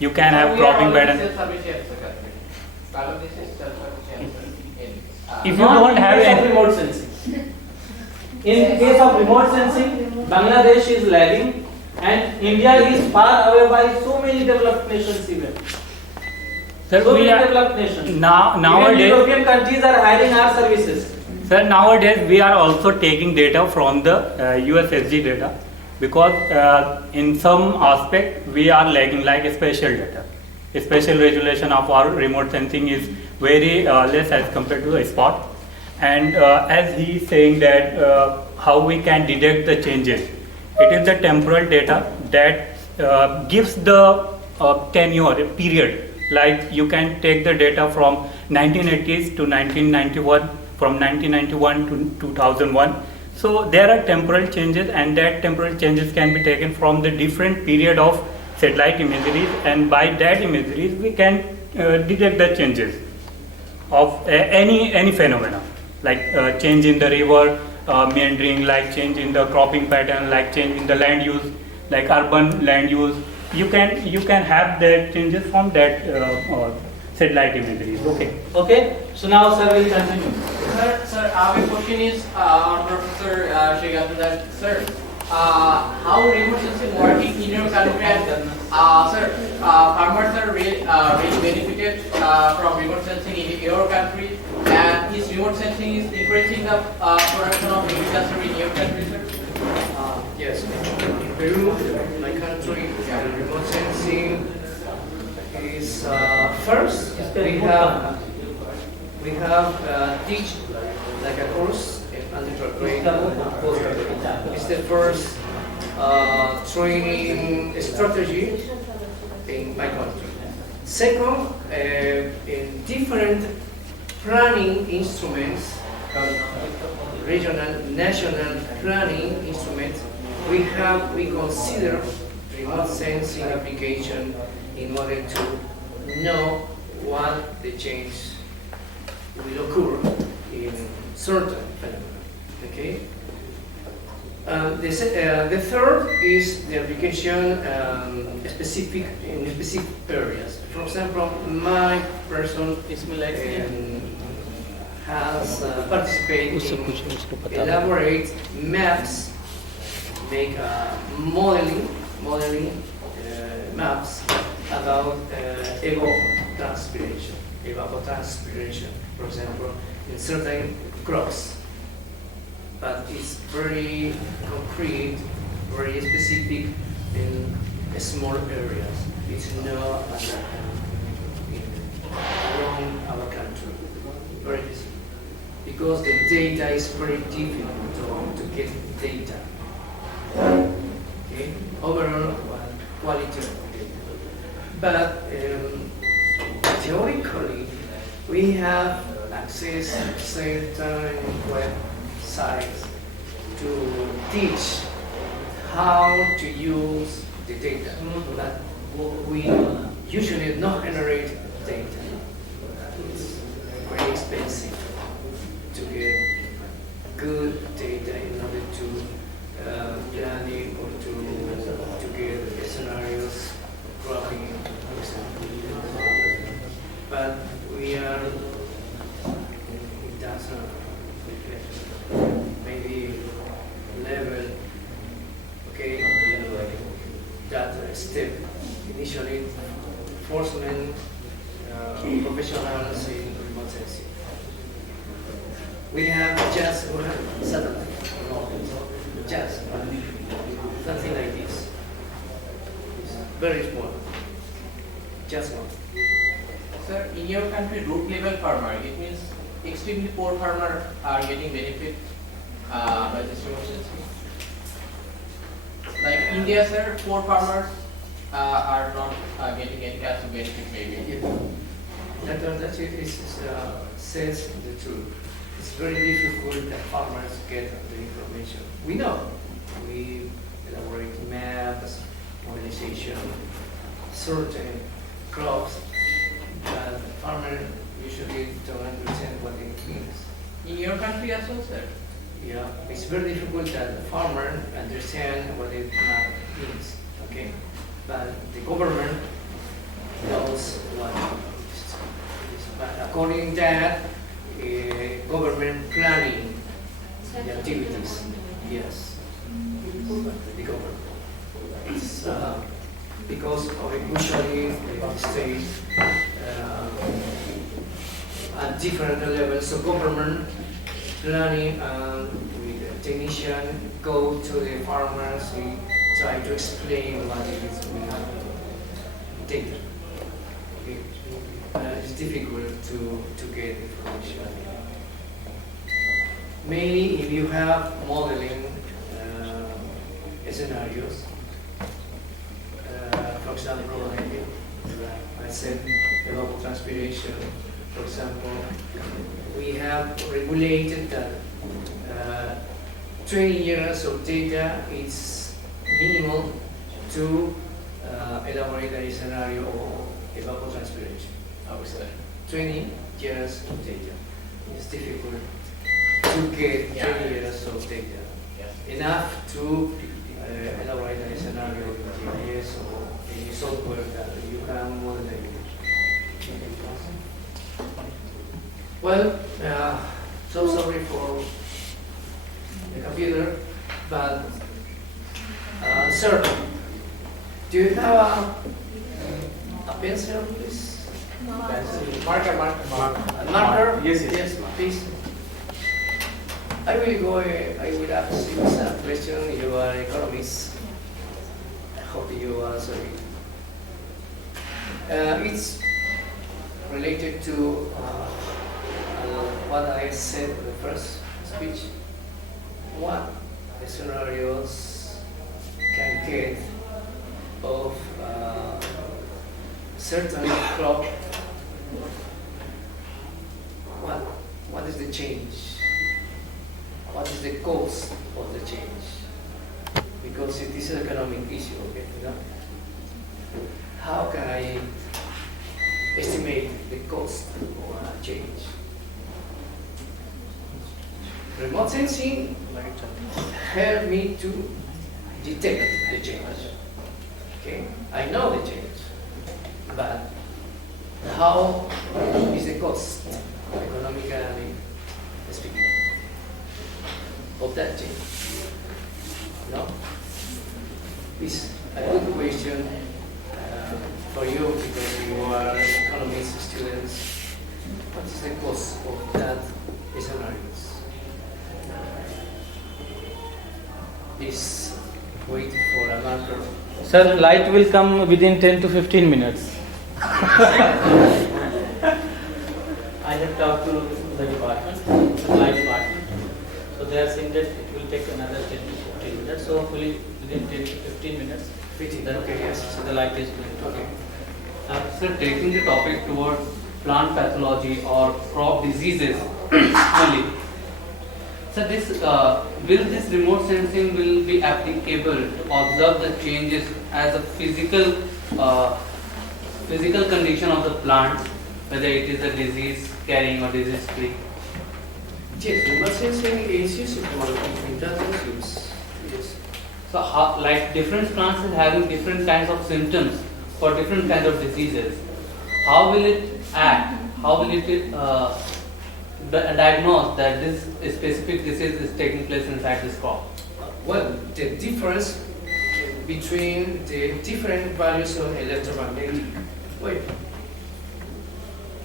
you can have We are cropping already pattern. self-sufficient, sir, currently. Bangladesh is self-sufficient, sir, in, If you Not don't in have case of any- remote sensing. In case of remote sensing, Bangladesh is lagging and India is far away by so many developed nations even. Sir, So we many are developed nations. Even nowadays. European countries are hiring our services. Sir, nowadays we are also taking data from the USSG data, because in some aspect we are lagging, like spatial data. Spatial resolution of our remote sensing is very less as compared to the spot. And as he is saying that how we can detect the changes, it is the temporal data that gives the tenure period. Like you can take the data from 1980s to 1991, from 1991 to 2001. So there are temporal changes, and that temporal changes can be taken from the different period of satellite imageries, and by that imageries we can detect the changes of any phenomena, like change in the river meandering, like change in the cropping pattern, like change in the land use, like urban land use, you can have that changes from that satellite imageries. Okay. Okay, so now sir will continue. Sir, our question is on Professor Shrikant that, sir, how remote sensing working in your country? And, sir, farmers are really benefited from remote sensing in your country, and is remote sensing is increasing the production of agriculture in your country, sir? Yes, in Peru, my country, remote sensing is first. We have teach like a course in undergraduate postgraduate. It's the first training strategy in my country. Second, in different planning instruments, regional, national planning instruments, we consider remote sensing application in order to know what the change will occur in certain phenomena. Okay. The third is the application in specific areas. For example, my person has participated in elaborate maps, make modeling maps about evapotranspiration, for example, in certain crops. But it's very concrete, very specific in small areas. It's not around our country. Very specific. Because the data is very difficult to get data. Okay? Overall quality of data. But theoretically, we have access to certain websites to teach how to use the data. But we usually not generate data. It's very expensive to get good data in order to planning or to get scenarios growing, for example. But we are in that maybe level, okay, that step. Initially, enforcement professionals in remote sensing. We have just one satellite, just something like this. It's very small, just one. Sir, in your country, root level farmer, it means extremely poor farmer are getting benefit by this remote sensing. Like India, sir, poor farmers are not getting any kind of benefit maybe. Yeah. That says the truth. It's very difficult that farmers get the information. We know. We elaborate maps, mobilization, certain crops, but farmers usually don't understand what it means. In your country as well, sir? Yeah, it's very difficult that the farmer understand what it means. Okay, but the government knows what it is. But according to that, government planning the activities. Yes, the government. It's because of usually the state at different levels. So government planning with the technician go to the farmers. We try to explain what it is we have data. Okay. It's difficult to get information. Mainly if you have modeling scenarios. For example, I said about transpiration. For example, we have regulated that 20 years of data is minimal to elaborate a scenario of evapotranspiration. I would say 20 years of data. It's difficult to get 20 years of data. Enough to elaborate a scenario in GIS or any software that you can model it. Well, so sorry for the computer, but sir, do you have a pencil, please? Marker. A marker? Yes, please. I will ask you some question. You are economist. I hope you answer it. It's related to what I said in the first speech. What scenarios can get of certain crop? What is the change? What is the cost of the change? Because it is an economic issue, okay? You know? How can I estimate the cost of a change? Remote sensing help me to detect the change. Okay, I know the change, but how is the cost, economically speaking, of that change? No, it's a good question for you because you are economics students. What is the cost of that scenarios? Please wait for a marker. Sir, light will come within 10 to 15 minutes. I have talked to the department, the light department. So they are saying that it will take another 10 to 15 minutes. So hopefully within 10 to 15 minutes. 15. Then, Okay, yes. So the light is going to Okay. Sir, taking the topic towards plant pathology or crop diseases only. So will this remote sensing will be applicable to observe the changes as a physical condition of the plant, whether it is a disease carrying or disease free? Yes, remote sensing is useful in that use. Yes. So how, like different plants is having different kinds of symptoms for different kinds of diseases. How will it act? How will it diagnose that this specific disease is taking place inside this crop? Well, the difference between the different values of electromagnetic wave.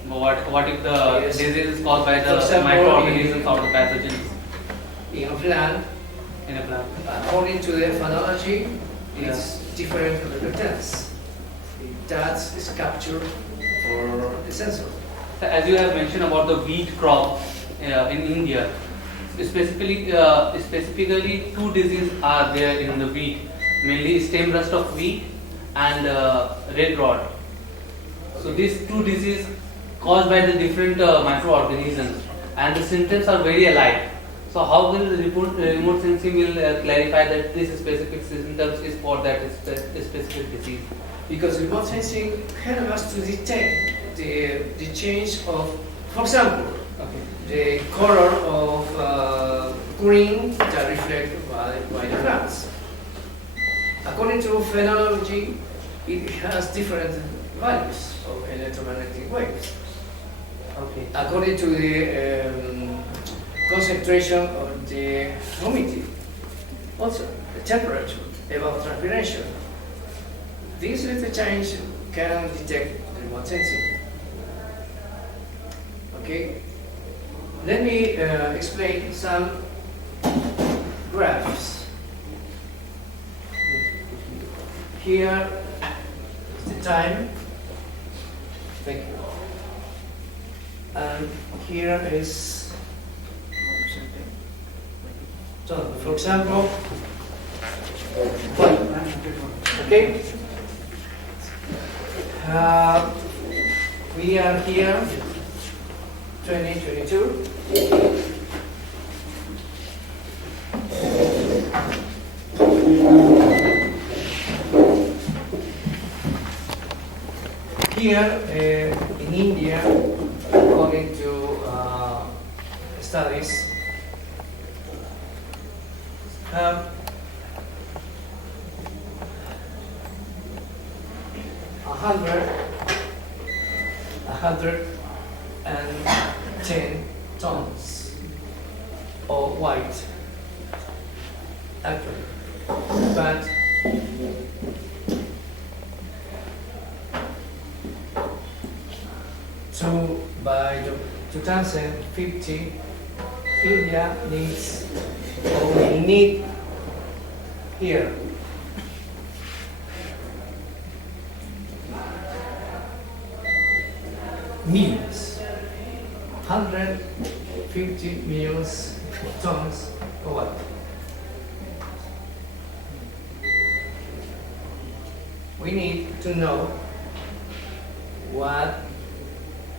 What if the Yes. disease is caused by For the example, microorganisms or the pathogens In a plant, in a plant? according to the phonology, it's different reluctance. That is captured for the sensor. As you have mentioned about the wheat crop in India, specifically two diseases are there in the wheat, mainly stem rust of wheat and red rot. So these two diseases caused by the different microorganisms, and the symptoms are very alike. So how will the remote sensing will clarify that this specific symptoms is for that specific disease? Because remote sensing helps us to detect the change of, for example, the color of green that reflected by the plants. According to phenology, it has different values of electromagnetic waves. Okay. According to the concentration of the humidity, also the temperature, evapotranspiration. This little change can detect remote sensing. Okay, let me explain some graphs. Here is the time. Thank you. And here is, so for example, okay. We are here, 2022. Here in India, according to studies, 110 tons of white, actually. But by 2050, India needs, or we need here, millions, 150 million tons of what? We need to know what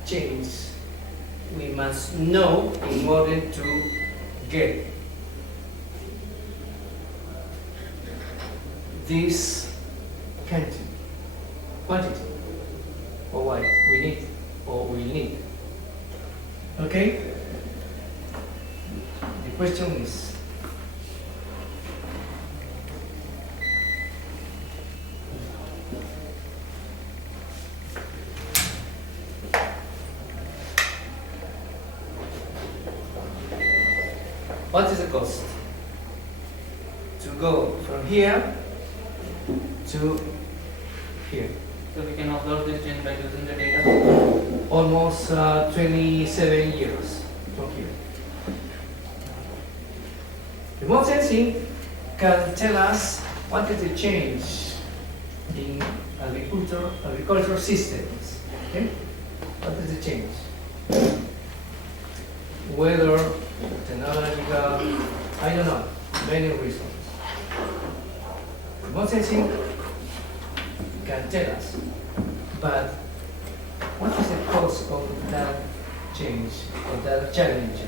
change we must know in order to get this quantity or what we need or will need. Okay? The question is, what is the cost to go from here to here? So we can observe this change by using the data. Almost 27 years from here. Remote sensing can tell us what is the change in agricultural systems. Okay? What is the change? Whether technological, I don't know, many reasons. Remote sensing can tell us, but what is the cause of that change, of that challenge?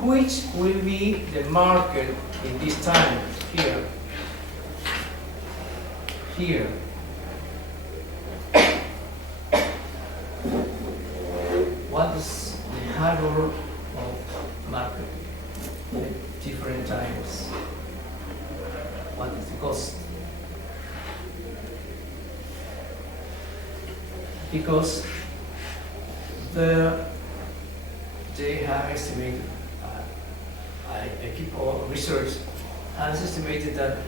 Which will be the market in this time here? Here. What is the hardware of market at different times? What is the cost? Because they have estimated, I keep all research has estimated that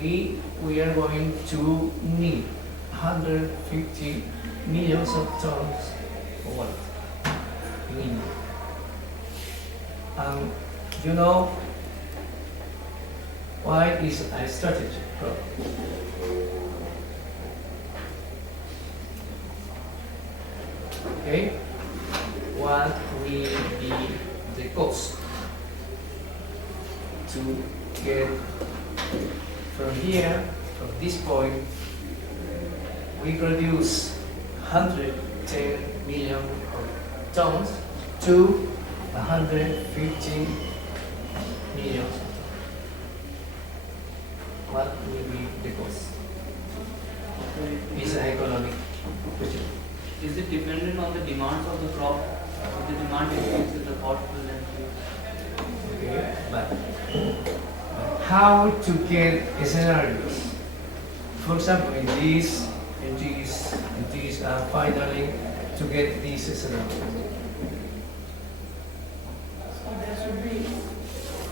we are going to need 150 millions of tons of what? In India. You know why is a strategy problem? Okay, what will be the cost to get from here, from this point, we produce 110 million tons to 150 million. What will be the cost? It's an economic question. Is it dependent on the demands of the crop? If the demand increases, the cost will increase. Okay, but how to get scenarios? For example, in these, finally to get these scenarios. So there should be.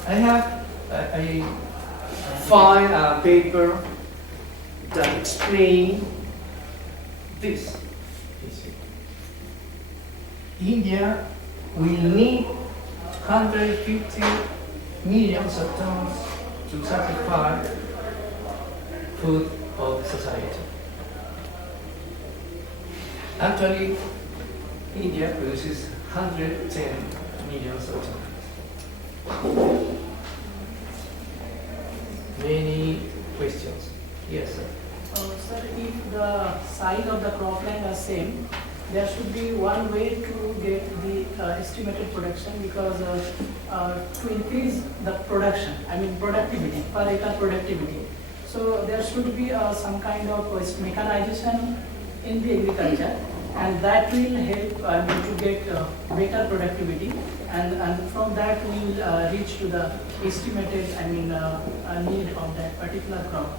I have I find a paper that explain this. India will need 150 millions of tons to satisfy food of society. Actually, India produces 110 millions of tons. Many questions. Yes, sir. Sir, if the size of the cropland are same, there should be one way to get the estimated production, because to increase the production, I mean productivity, per acre productivity. So there should be some kind of mechanization in the agriculture, and that will help to get better productivity, and from that we will reach to the estimated, need of that particular crop.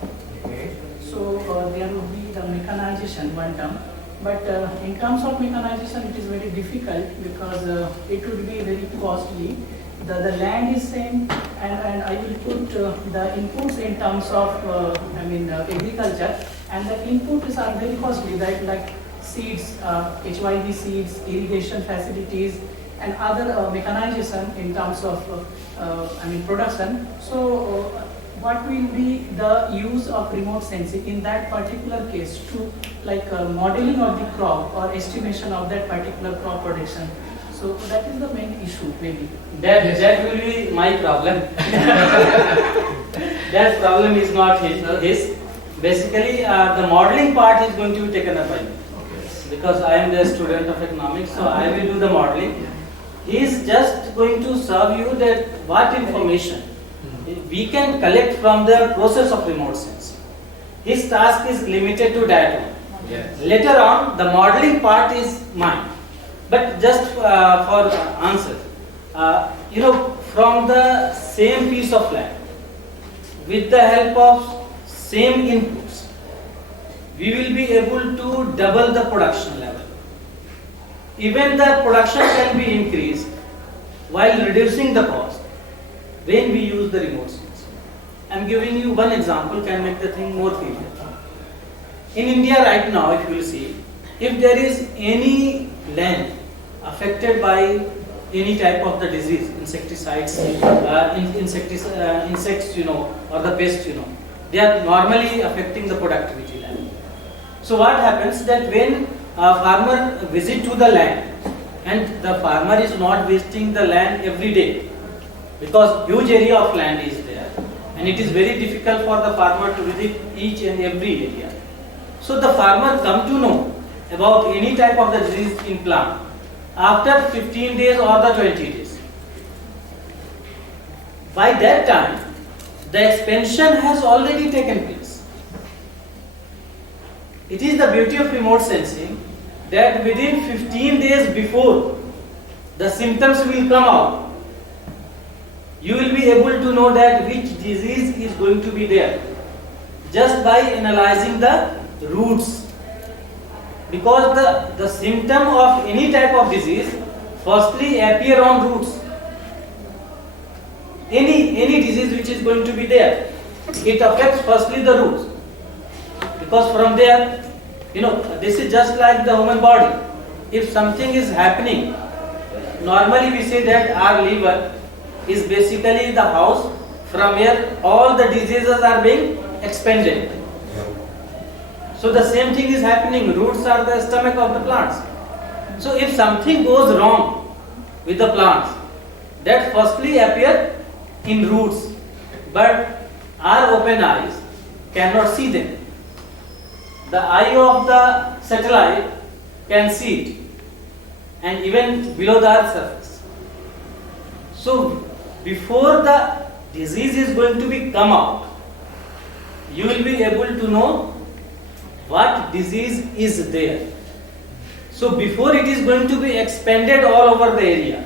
So there would be the mechanization, one term. But in terms of mechanization, it is very difficult because it would be very costly. The land is same, and I will put the inputs in terms of agriculture, and the inputs are very costly, like seeds, HYV seeds, irrigation facilities, and other mechanization in terms of production. So what will be the use of remote sensing in that particular case to modeling of the crop or estimation of that particular crop production? So that is the main issue maybe. That will be my problem. That problem is not his. Basically, the modeling part is going to be taken up by me. Because I am the student of economics, so I will do the modeling. He is just going to serve you that what information we can collect from the process of remote sensing. His task is limited to that one. Yes. Later on, the modeling part is mine. But just for answer, from the same piece of land, with the help of same inputs, we will be able to double the production level. Even the production can be increased while reducing the cost when we use the remote sensing. I am giving you one example, can make the thing more clear. In India right now, if you will see, if there is any land affected by any type of the disease, insecticides, insects, or the pest, they are normally affecting the productivity land. So what happens that when a farmer visit to the land, and the farmer is not visiting the land every day, because huge area of land is there, and it is very difficult for the farmer to visit each and every area. So the farmer come to know about any type of the disease in plant after 15 days or the 20 days. By that time, the expansion has already taken place. It is the beauty of remote sensing that within 15 days before the symptoms will come out, you will be able to know that which disease is going to be there just by analyzing the roots. Because the symptom of any type of disease firstly appear on roots. Any disease which is going to be there, it affects firstly the roots. Because from there, this is just like the human body. If something is happening, normally we say that our liver is basically the house from where all the diseases are being expanded. So the same thing is happening. Roots are the stomach of the plants. So if something goes wrong with the plants, that firstly appear in roots, but our open eyes cannot see them. The eye of the satellite can see it, and even below the earth's surface. So before the disease is going to be come out, you will be able to know what disease is there. So before it is going to be expanded all over the area,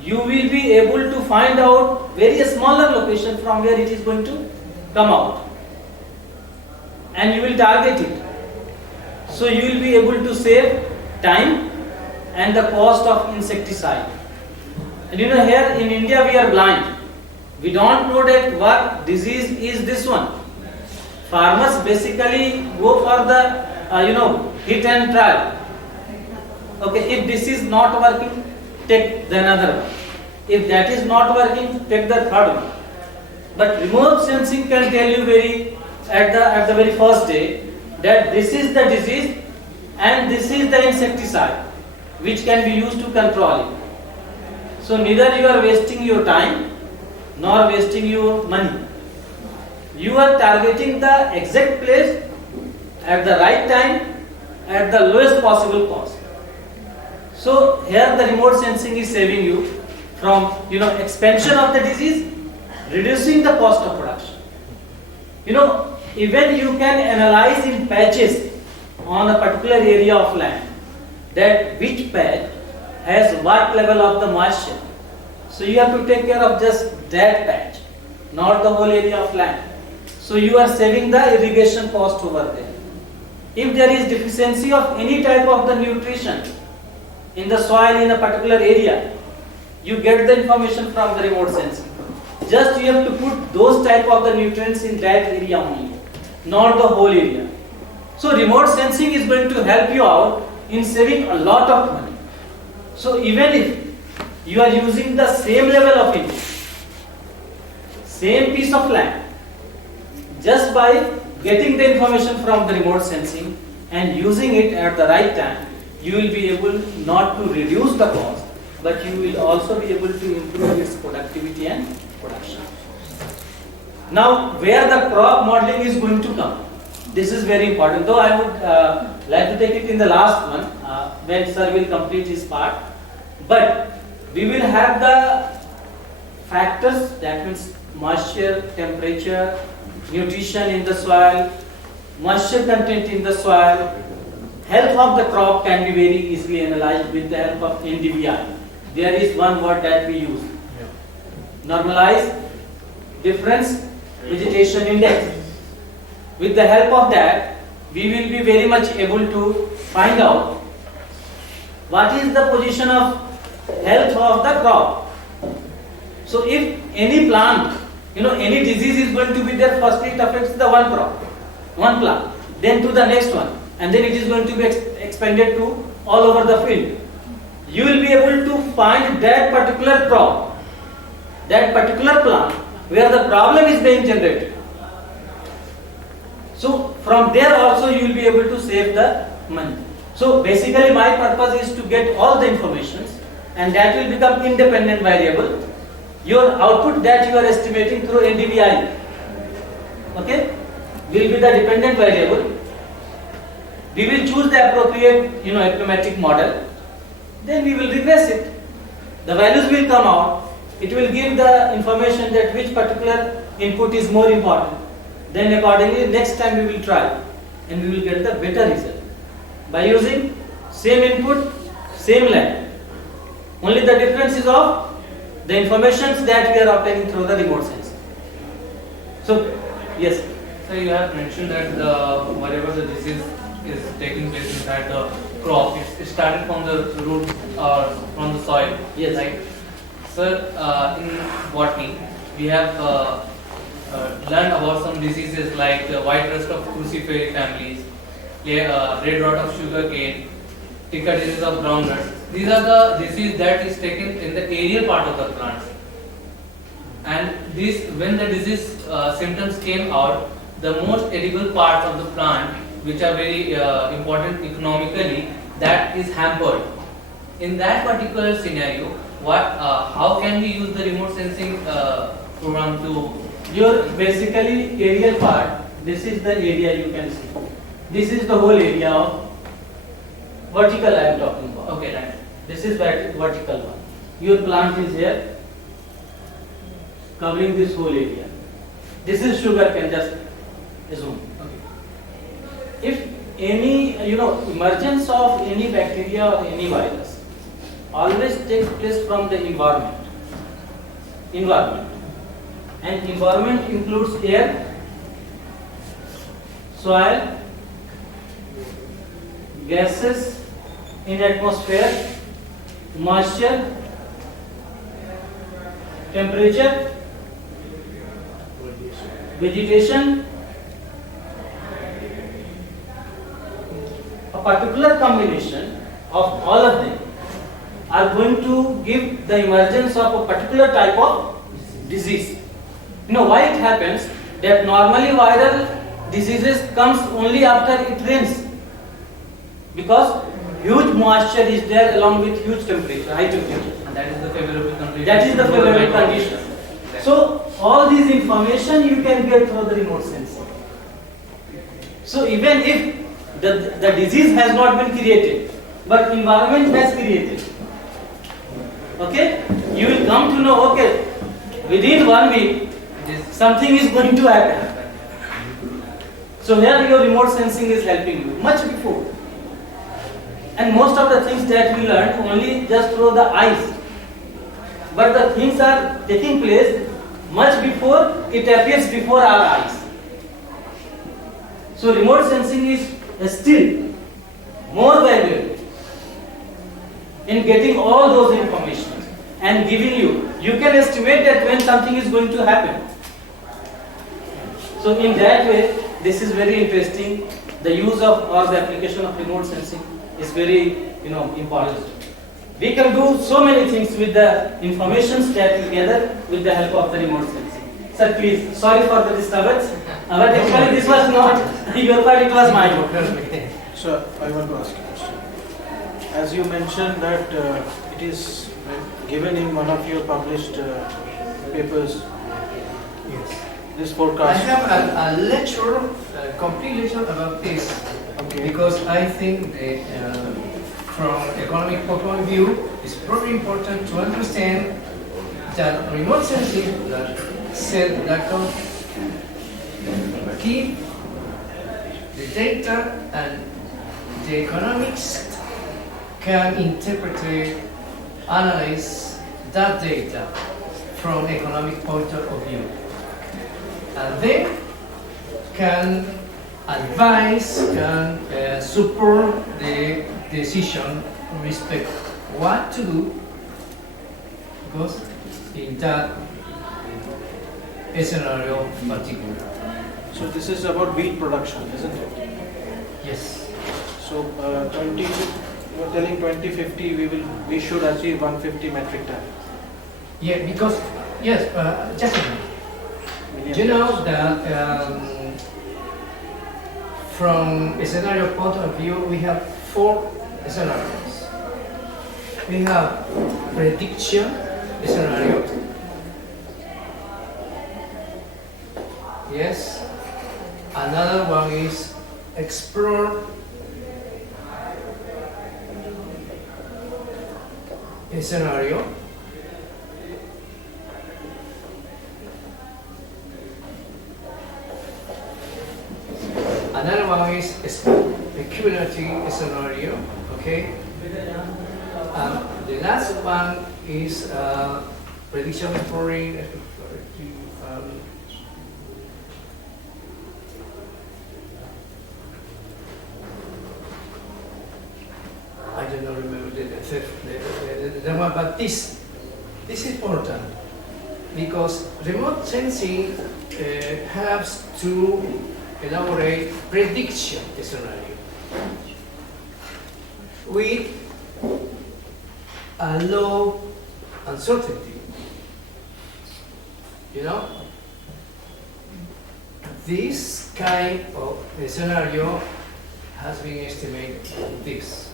you will be able to find out very smaller location from where it is going to come out, and you will target it. So you will be able to save time and the cost of insecticide. And here in India we are blind. We don't know that what disease is this one. Farmers basically go for the hit and try. Okay, if this is not working, take the another one. If that is not working, take the third one. But remote sensing can tell you at the very first day that this is the disease and this is the insecticide which can be used to control it. So neither you are wasting your time nor wasting your money. You are targeting the exact place at the right time at the lowest possible cost. So here the remote sensing is saving you from expansion of the disease, reducing the cost of production. Even you can analyze in patches on a particular area of land that which patch has what level of the moisture. So you have to take care of just that patch, not the whole area of land. So you are saving the irrigation cost over there. If there is deficiency of any type of the nutrition in the soil in a particular area, you get the information from the remote sensing. Just you have to put those type of the nutrients in that area only, not the whole area. So remote sensing is going to help you out in saving a lot of money. So even if you are using the same level of input, same piece of land, just by getting the information from the remote sensing and using it at the right time, you will be able not to reduce the cost, but you will also be able to improve its productivity and production. Now, where the crop modeling is going to come, this is very important. Though I would like to take it in the last one, when sir will complete his part. But we will have the factors, that means moisture, temperature, nutrition in the soil, moisture content in the soil. Health of the crop can be very easily analyzed with the help of NDVI. There is one word that we use. Normalized difference vegetation index. With the help of that, we will be very much able to find out what is the position of health of the crop. So if any plant, any disease is going to be there, firstly it affects the one crop, one plant, then to the next one, and then it is going to be expanded to all over the field. You will be able to find that particular crop, that particular plant, where the problem is being generated. So from there also you will be able to save the money. So basically my purpose is to get all the informations, and that will become independent variable. Your output that you are estimating through NDVI, okay, will be the dependent variable. We will choose the appropriate, econometric model. Then we will regress it. The values will come out. It will give the information that which particular input is more important. Then accordingly, next time we will try, and we will get the better result by using same input, same land. Only the difference is of the informations that we are obtaining through the remote sensing. So, yes. So you have mentioned that whatever the disease is taking place inside the crop, it started from the root or from the soil. Yes. Right? Sir, in botany, we have learned about some diseases like white rust of cruciferous families, red rot of sugarcane, ticker disease of groundnuts. These are the disease that is taken in the aerial part of the plant. And when the disease symptoms came out, the most edible parts of the plant, which are very important economically, that is hampered. In that particular scenario, how can we use the remote sensing program to? Your basically aerial part, this is the area you can see. This is the whole area of vertical I am talking about. Okay, right. This is vertical one. Your plant is here, covering this whole area. This is sugar cane, just assume. Okay. If any, emergence of any bacteria or any virus always takes place from the environment. And environment includes air, soil, gases in atmosphere, moisture, temperature, vegetation. A particular combination of all of them are going to give the emergence of a particular type of disease. Why it happens that normally viral diseases comes only after it rains, because huge moisture is there along with huge temperature, high temperature. And that is the favorable condition. That is the favorable condition. So all these information you can get through the remote sensing. So even if the disease has not been created, but environment has created, okay, you will come to know, okay, within 1 week something is going to happen. So here your remote sensing is helping you much before. And most of the things that we learned only just through the eyes, but the things are taking place much before it appears before our eyes. So remote sensing is still more valuable in getting all those information and giving you. You can estimate that when something is going to happen. So in that way, this is very interesting. The use of or the application of remote sensing is very important. We can do so many things with the information that we gather with the help of the remote sensing. Sir, please, sorry for the disturbance, but actually this was not your part, it was my part. So I want to ask you a question. As you mentioned that it is given in one of your published papers. Yes. This I forecast. have a lecture, a complete lecture about this, Okay. because I think that from economic point of view, it's very important to understand that remote sensing that said that keep the data and the economics can interpret, analyze that data from economic point of view. And they can advise, can support the decision with respect what to do, because in that scenario particular. So this is about wheat production, isn't it? Yes. So 20, you were telling 2050 we should achieve 150 metric ton. Yeah, because yes, just a minute. You know that from a scenario point of view, we have 4 scenarios. We have prediction scenario. Yes. Another one is explore scenario. Another one is speculative scenario, okay? The last one is prediction exploring. I do not remember the one, but this is important because remote sensing helps to elaborate prediction scenario with a low uncertainty. You know, this kind of scenario has been estimated this.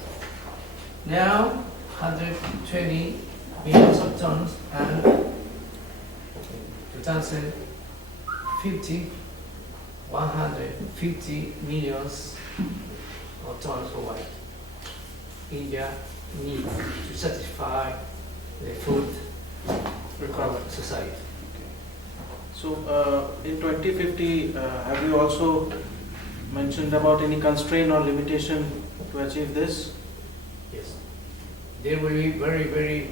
Now 120 millions of tons and 2050 150 millions of tons of white. India needs to satisfy the food requirement society. So in 2050, have you also mentioned about any constraint or limitation to achieve this? Yes. There will be very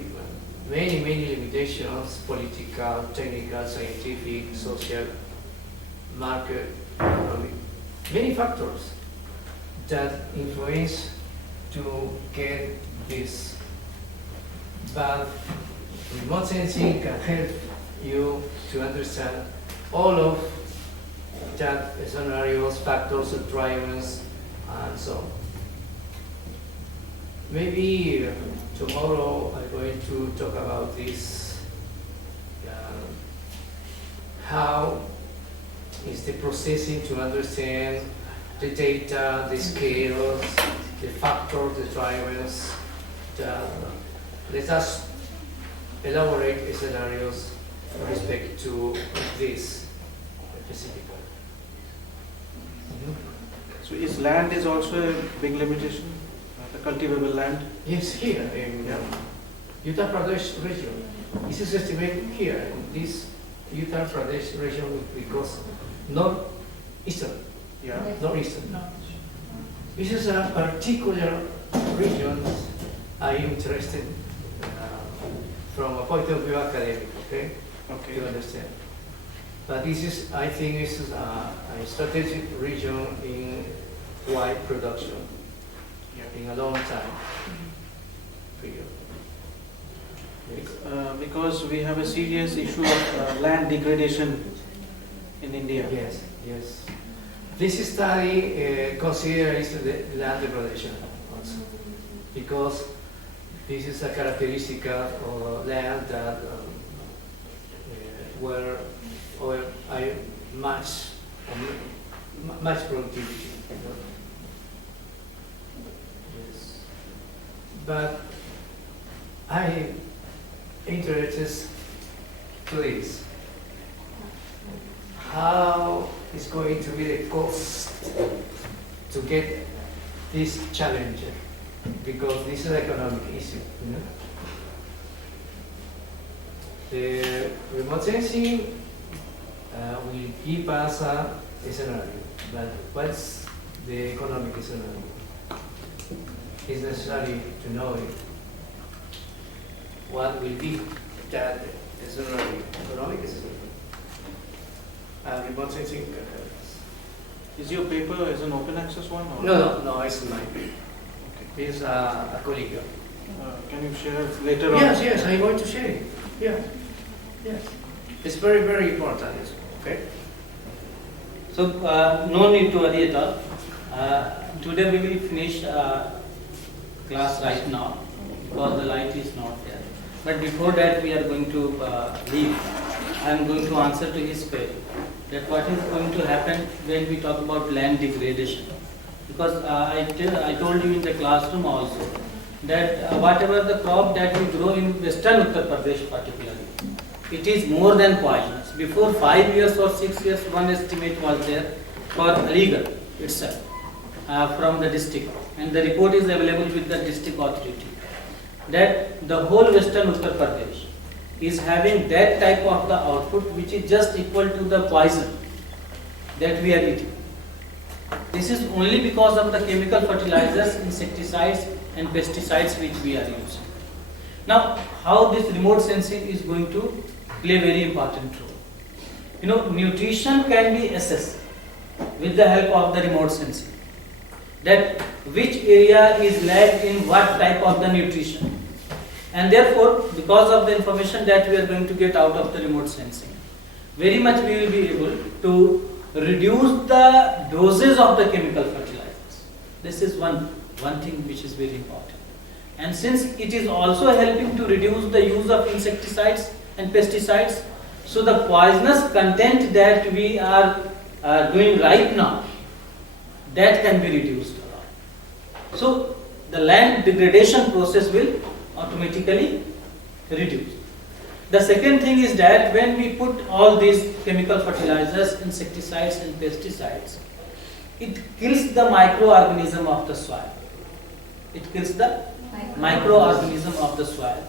many limitations, political, technical, scientific, social, market, economic, many factors that influence to get this. But remote sensing can help you to understand all of that scenarios, factors, drivers, and so on. Maybe tomorrow I'm going to talk about this, how is the processing to understand the data, the scales, the factors, the drivers. Let us elaborate scenarios with respect to this specifically. So is land is also a big limitation? The cultivable land? Yes, here in Uttar Pradesh region. This is estimated here in this Uttar Pradesh region because northeastern. Yeah. Northeastern. This is a particular region I am interested from a point of view academic, okay? Okay. To understand. But this is, I think, is a strategic region in wine production in a long time period. Yes. Because we have a serious issue of land degradation in India. Yes, yes. This study considers the land degradation also, because this is a characteristic of land that where I much productivity. You know? Yes. But I interested to this. How is going to be the cost to get this challenge? Because this is an economic issue. You know? The remote sensing will give us a scenario, but what's the economic scenario? It's necessary to know it. What will be that scenario, economic scenario? Remote sensing. Is your paper is an open access one? Or? No, it's mine. Okay. It's a colleague. Can you share later on? Yes, I'm going to share it. Yeah. Yes. It's very, very important. Okay. So no need to worry at all. Today we will finish class right now because the light is not there. But before that we are going to leave. I am going to answer to his query that what is going to happen when we talk about land degradation. Because I told you in the classroom also that whatever the crop that we grow in western Uttar Pradesh particularly, it is more than poisonous. Before 5 years or 6 years, one estimate was there for ALIGARH itself from the district, and the report is available with the district authority that the whole western Uttar Pradesh is having that type of the output which is just equal to the poison that we are eating. This is only because of the chemical fertilizers, insecticides and pesticides which we are using. Now, how this remote sensing is going to play a very important role. You know, nutrition can be assessed with the help of the remote sensing. That which area is lacked in what type of the nutrition. And therefore, because of the information that we are going to get out of the remote sensing, very much we will be able to reduce the doses of the chemical fertilizers. This is one thing which is very important. And since it is also helping to reduce the use of insecticides and pesticides, so the poisonous content that we are doing right now, that can be reduced a lot. So the land degradation process will automatically reduce. The second thing is that when we put all these chemical fertilizers, insecticides and pesticides, it kills the microorganism of the soil. It kills the microorganism of the soil,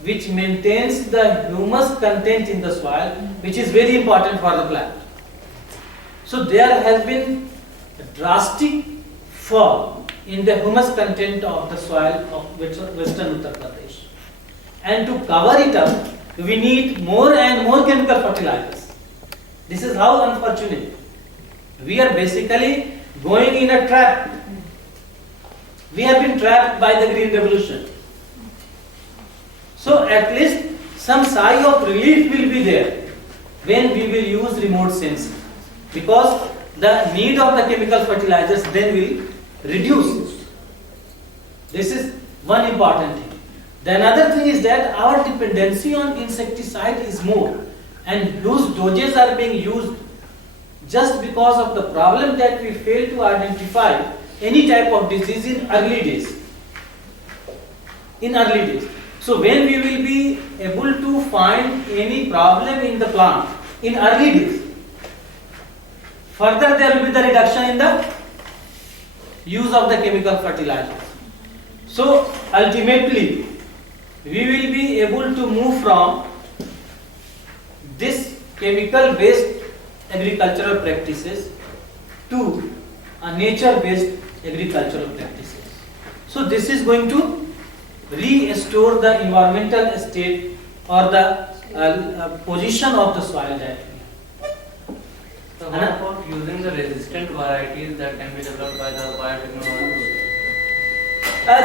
which maintains the humus content in the soil, which is very important for the plant. So there has been a drastic fall in the humus content of the soil of western Uttar Pradesh. And to cover it up, we need more and more chemical fertilizers. This is how unfortunate. We are basically going in a trap. We have been trapped by the Green Revolution. So at least some sigh of relief will be there when we will use remote sensing, because the need of the chemical fertilizers then will reduce. This is one important thing. The another thing is that our dependency on insecticide is more, and those doses are being used just because of the problem that we fail to identify any type of disease in early days. So when we will be able to find any problem in the plant in early days, further there will be the reduction in the use of the chemical fertilizers. So ultimately we will be able to move from this chemical based agricultural practices to a nature based agricultural practices. So this is going to restore the environmental state or the position of the soil that we have. So what about using the resistant varieties that can be developed by the biotechnology?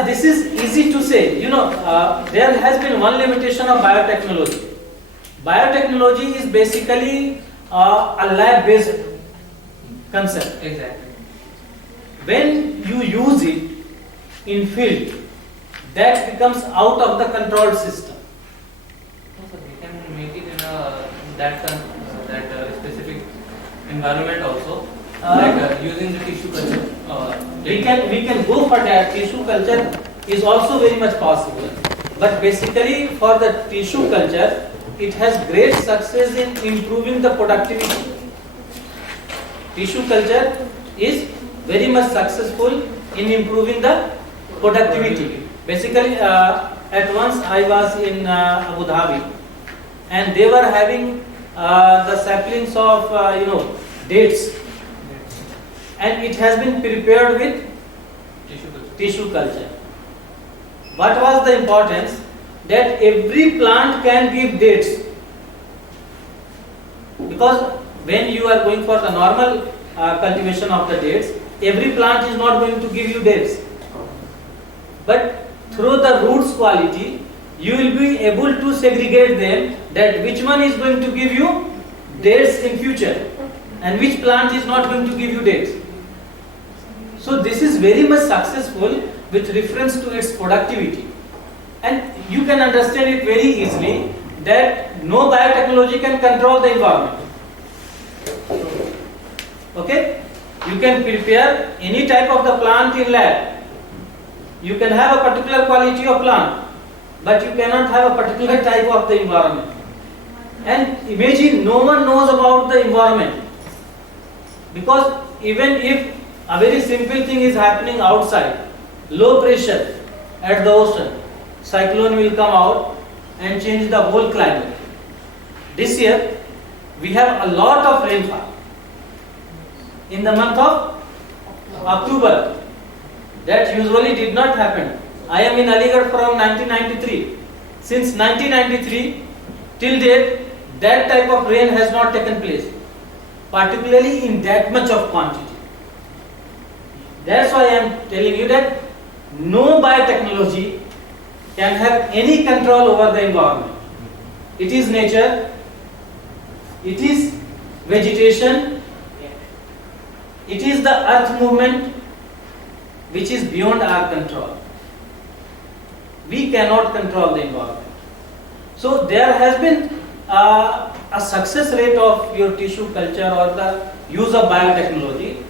This is easy to say. There has been one limitation of biotechnology. Biotechnology is basically a lab-based concept. Exactly. When you use it in field, that becomes out of the controlled system. So we can make it in that specific environment also, using the tissue culture. We can go for that. Tissue culture is also very much possible. But basically for the tissue culture, it has great success in improving the productivity. Tissue culture is very much successful in improving the productivity. Basically, at once I was in Abu Dhabi, and they were having the saplings of dates, and it has been prepared with tissue culture. What was the importance? That every plant can give dates, because when you are going for the normal cultivation of the dates, every plant is not going to give you dates. But through the roots quality, you will be able to segregate them, that which one is going to give you dates in future and which plant is not going to give you dates. So this is very much successful with reference to its productivity. And you can understand it very easily that no biotechnology can control the environment. Okay? You can prepare any type of the plant in lab. You can have a particular quality of plant, but you cannot have a particular type of the environment. And imagine no one knows about the environment, because even if a very simple thing is happening outside, low pressure at the ocean, cyclone will come out and change the whole climate. This year we have a lot of rainfall in the month of October. That usually did not happen. I am in ALIGARH from 1993. Since 1993 till date, that type of rain has not taken place, particularly in that much of quantity. That's why I am telling you that no biotechnology can have any control over the environment. It is nature, it is vegetation, it is the earth movement which is beyond our control. We cannot control the environment. So there has been a success rate of your tissue culture or the use of biotechnology,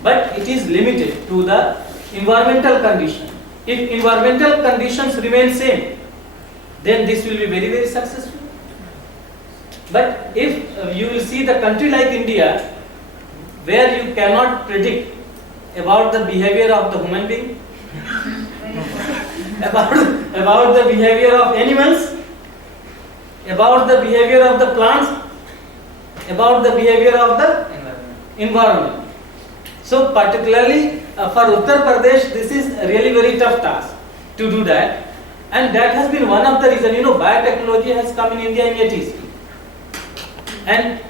but it is limited to the environmental condition. If environmental conditions remain same, then this will be very, very successful. But if you will see the country like India, where you cannot predict about the behavior of the human being, about the behavior of animals, about the behavior of the plants, about the behavior of the environment. So particularly for Uttar Pradesh, this is really very tough task to do that, and that has been one of the reasons. Biotechnology has come in India in 80s, and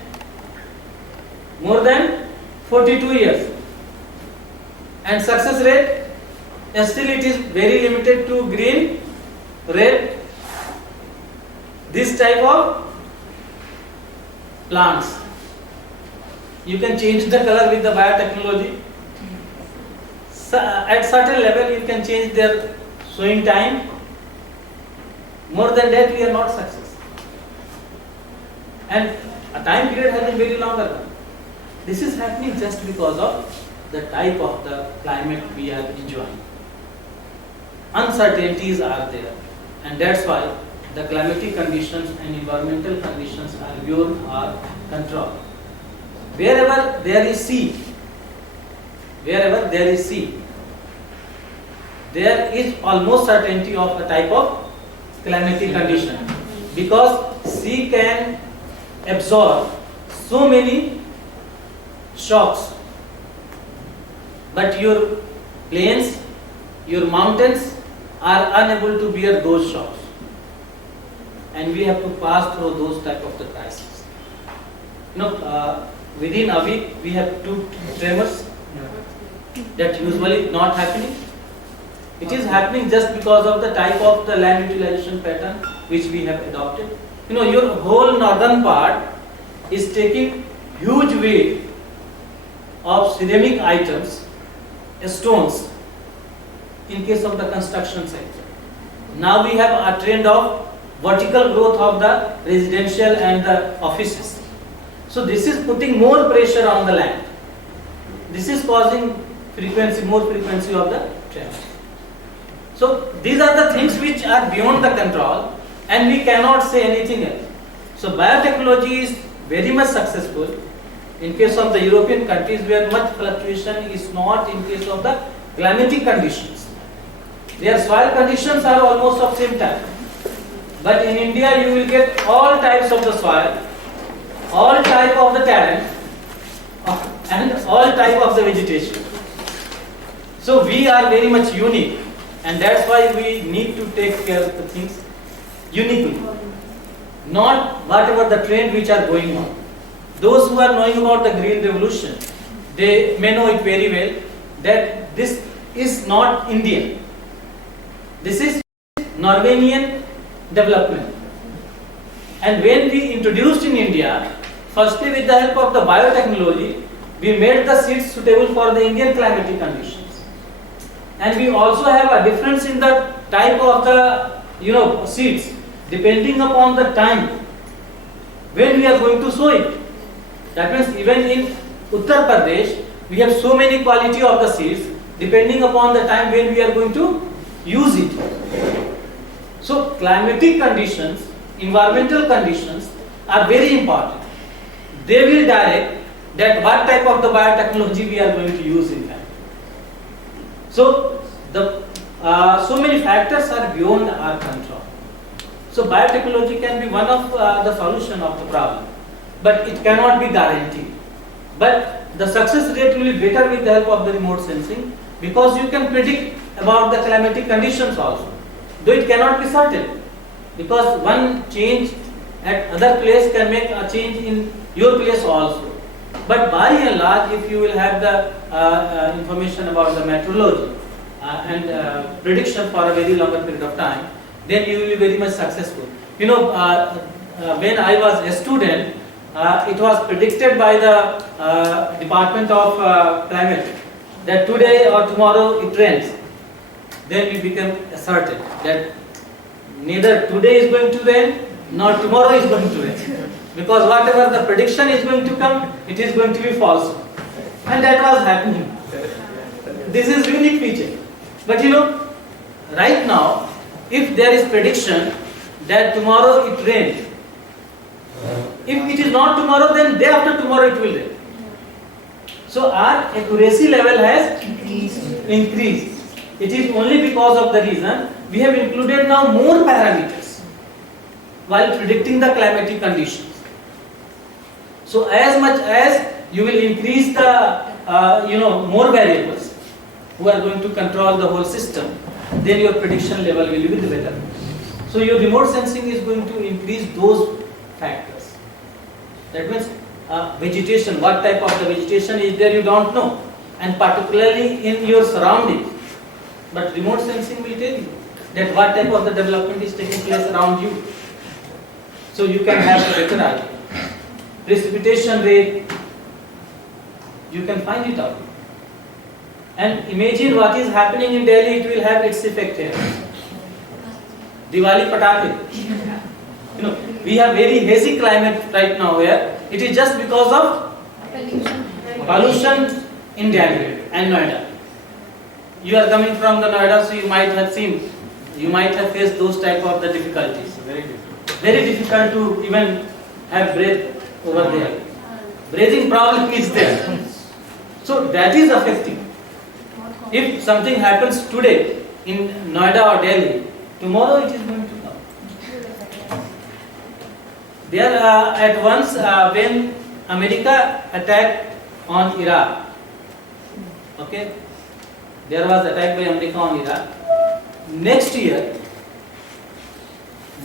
more than 42 years, and success rate still it is very limited to green, red, this type of plants. You can change the color with the biotechnology. At certain level you can change their sowing time. More than that we are not success. And a time period has been very longer. This is happening just because of the type of the climate we are enjoying. Uncertainties are there, and that's why the climatic conditions and environmental conditions are beyond our control. Wherever there is sea, there is almost certainty of a type of climatic condition, because sea can absorb so many shocks, but your plains, your mountains are unable to bear those shocks, and we have to pass through those type of the crises. within a week we have 2 tremors. That usually not happening. It is happening just because of the type of the land utilization pattern which we have adopted. Your whole northern part is taking huge weight of ceramic items, stones, in case of the construction sector. Now we have a trend of vertical growth of the residential and the offices. So this is putting more pressure on the land. This is causing more frequency of the tremors. So these are the things which are beyond the control and we cannot say anything else. So biotechnology is very much successful in case of the European countries where much fluctuation is not in case of the climatic conditions. Their soil conditions are almost of same type. But in India you will get all types of the soil, all type of the terrain and all type of the vegetation. So we are very much unique and that's why we need to take care of the things uniquely. Not whatever the trend which are going on. Those who are knowing about the green revolution, they may know it very well that this is not Indian. This is Norwegian development. And when we introduced in India, firstly with the help of the biotechnology, we made the seeds suitable for the Indian climatic conditions. And we also have a difference in the type of the seeds depending upon the time when we are going to sow it. That means even in Uttar Pradesh we have so many quality of the seeds depending upon the time when we are going to use it. So climatic conditions, environmental conditions are very important. They will direct that what type of the biotechnology we are going to use in fact. So so many factors are beyond our control. So biotechnology can be one of the solution of the problem, but it cannot be guaranteed. But the success rate will be better with the help of the remote sensing because you can predict about the climatic conditions also. Though it cannot be certain because one change at other place can make a change in your place also. But by and large, if you will have the information about the meteorology and prediction for a very longer period of time, then you will be very much successful. When I was a student, it was predicted by the Department of Climate that today or tomorrow it rains. Then we become certain that neither today is going to rain nor tomorrow is going to rain. Because whatever the prediction is going to come, it is going to be false. And that was happening. This is unique feature. But right now, if there is prediction that tomorrow it rains, if it is not tomorrow, then day after tomorrow it will rain. So our accuracy level has increased. It is only because of the reason we have included now more parameters while predicting the climatic conditions. So as much as you will increase the more variables who are going to control the whole system, then your prediction level will be better. So your remote sensing is going to increase those factors. That means vegetation, what type of the vegetation is there you don't know, and particularly in your surroundings. But remote sensing will tell you that what type of the development is taking place around you. So you can have a better idea. Precipitation rate, you can find it out. And imagine what is happening in Delhi, it will have its effect here. Diwali patake. We have very hazy climate right now here. It is just because of pollution in Delhi and Noida. You are coming from the Noida, so you might have faced those type of the difficulties. Very difficult to even have breath over there. Breathing problem is there. So that is affecting. If something happens today in Noida or Delhi, tomorrow it is going to come. There at once when America attacked on Iraq, okay, there was attack by America on Iraq. Next year,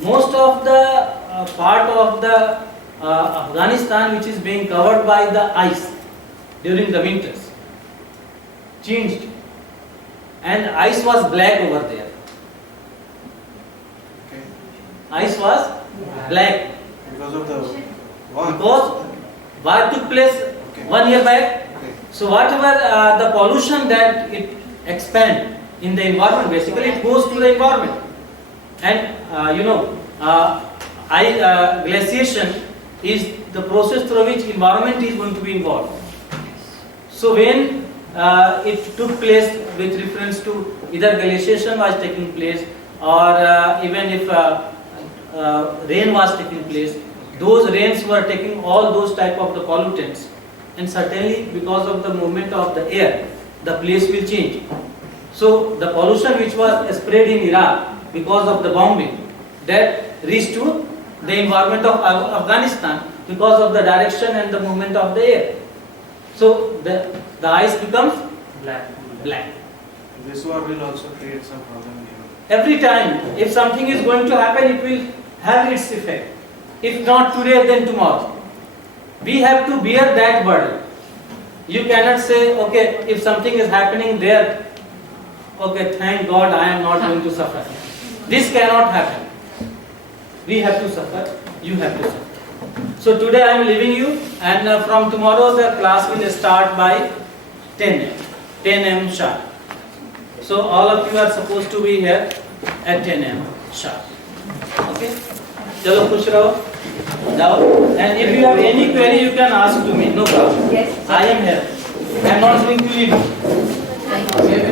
most of the part of the Afghanistan, which is being covered by the ice during the winters, changed, and ice was black over there. Okay. Ice was black Because of the war. because war took place Okay. 1 year back. Okay. So whatever the pollution that it expand in the environment, basically it goes to the environment, and glaciation is the process through which environment is going to be involved. So when it took place with reference to either glaciation was taking place or even if rain was taking place, those rains were taking all those type of the pollutants, and certainly because of the movement of the air, the place will change. So the pollution which was spread in Iraq because of the bombing, that reached to the environment of Afghanistan because of the direction and the movement of the air. So the ice becomes black. This war will also create some problem here. Every time, if something is going to happen, it will have its effect. If not today, then tomorrow. We have to bear that burden. You cannot say, okay, if something is happening there, okay, thank God I am not going to suffer. This cannot happen. We have to suffer, you have to suffer. So today I am leaving you, and from tomorrow the class will start by 10 a.m. sharp. So all of you are supposed to be here at 10 a.m. sharp. Okay? Chalo, khush raho. Jao. And if you have any query, you can ask to me. No problem. Yes. I am here. I am not going to leave you. Thank you.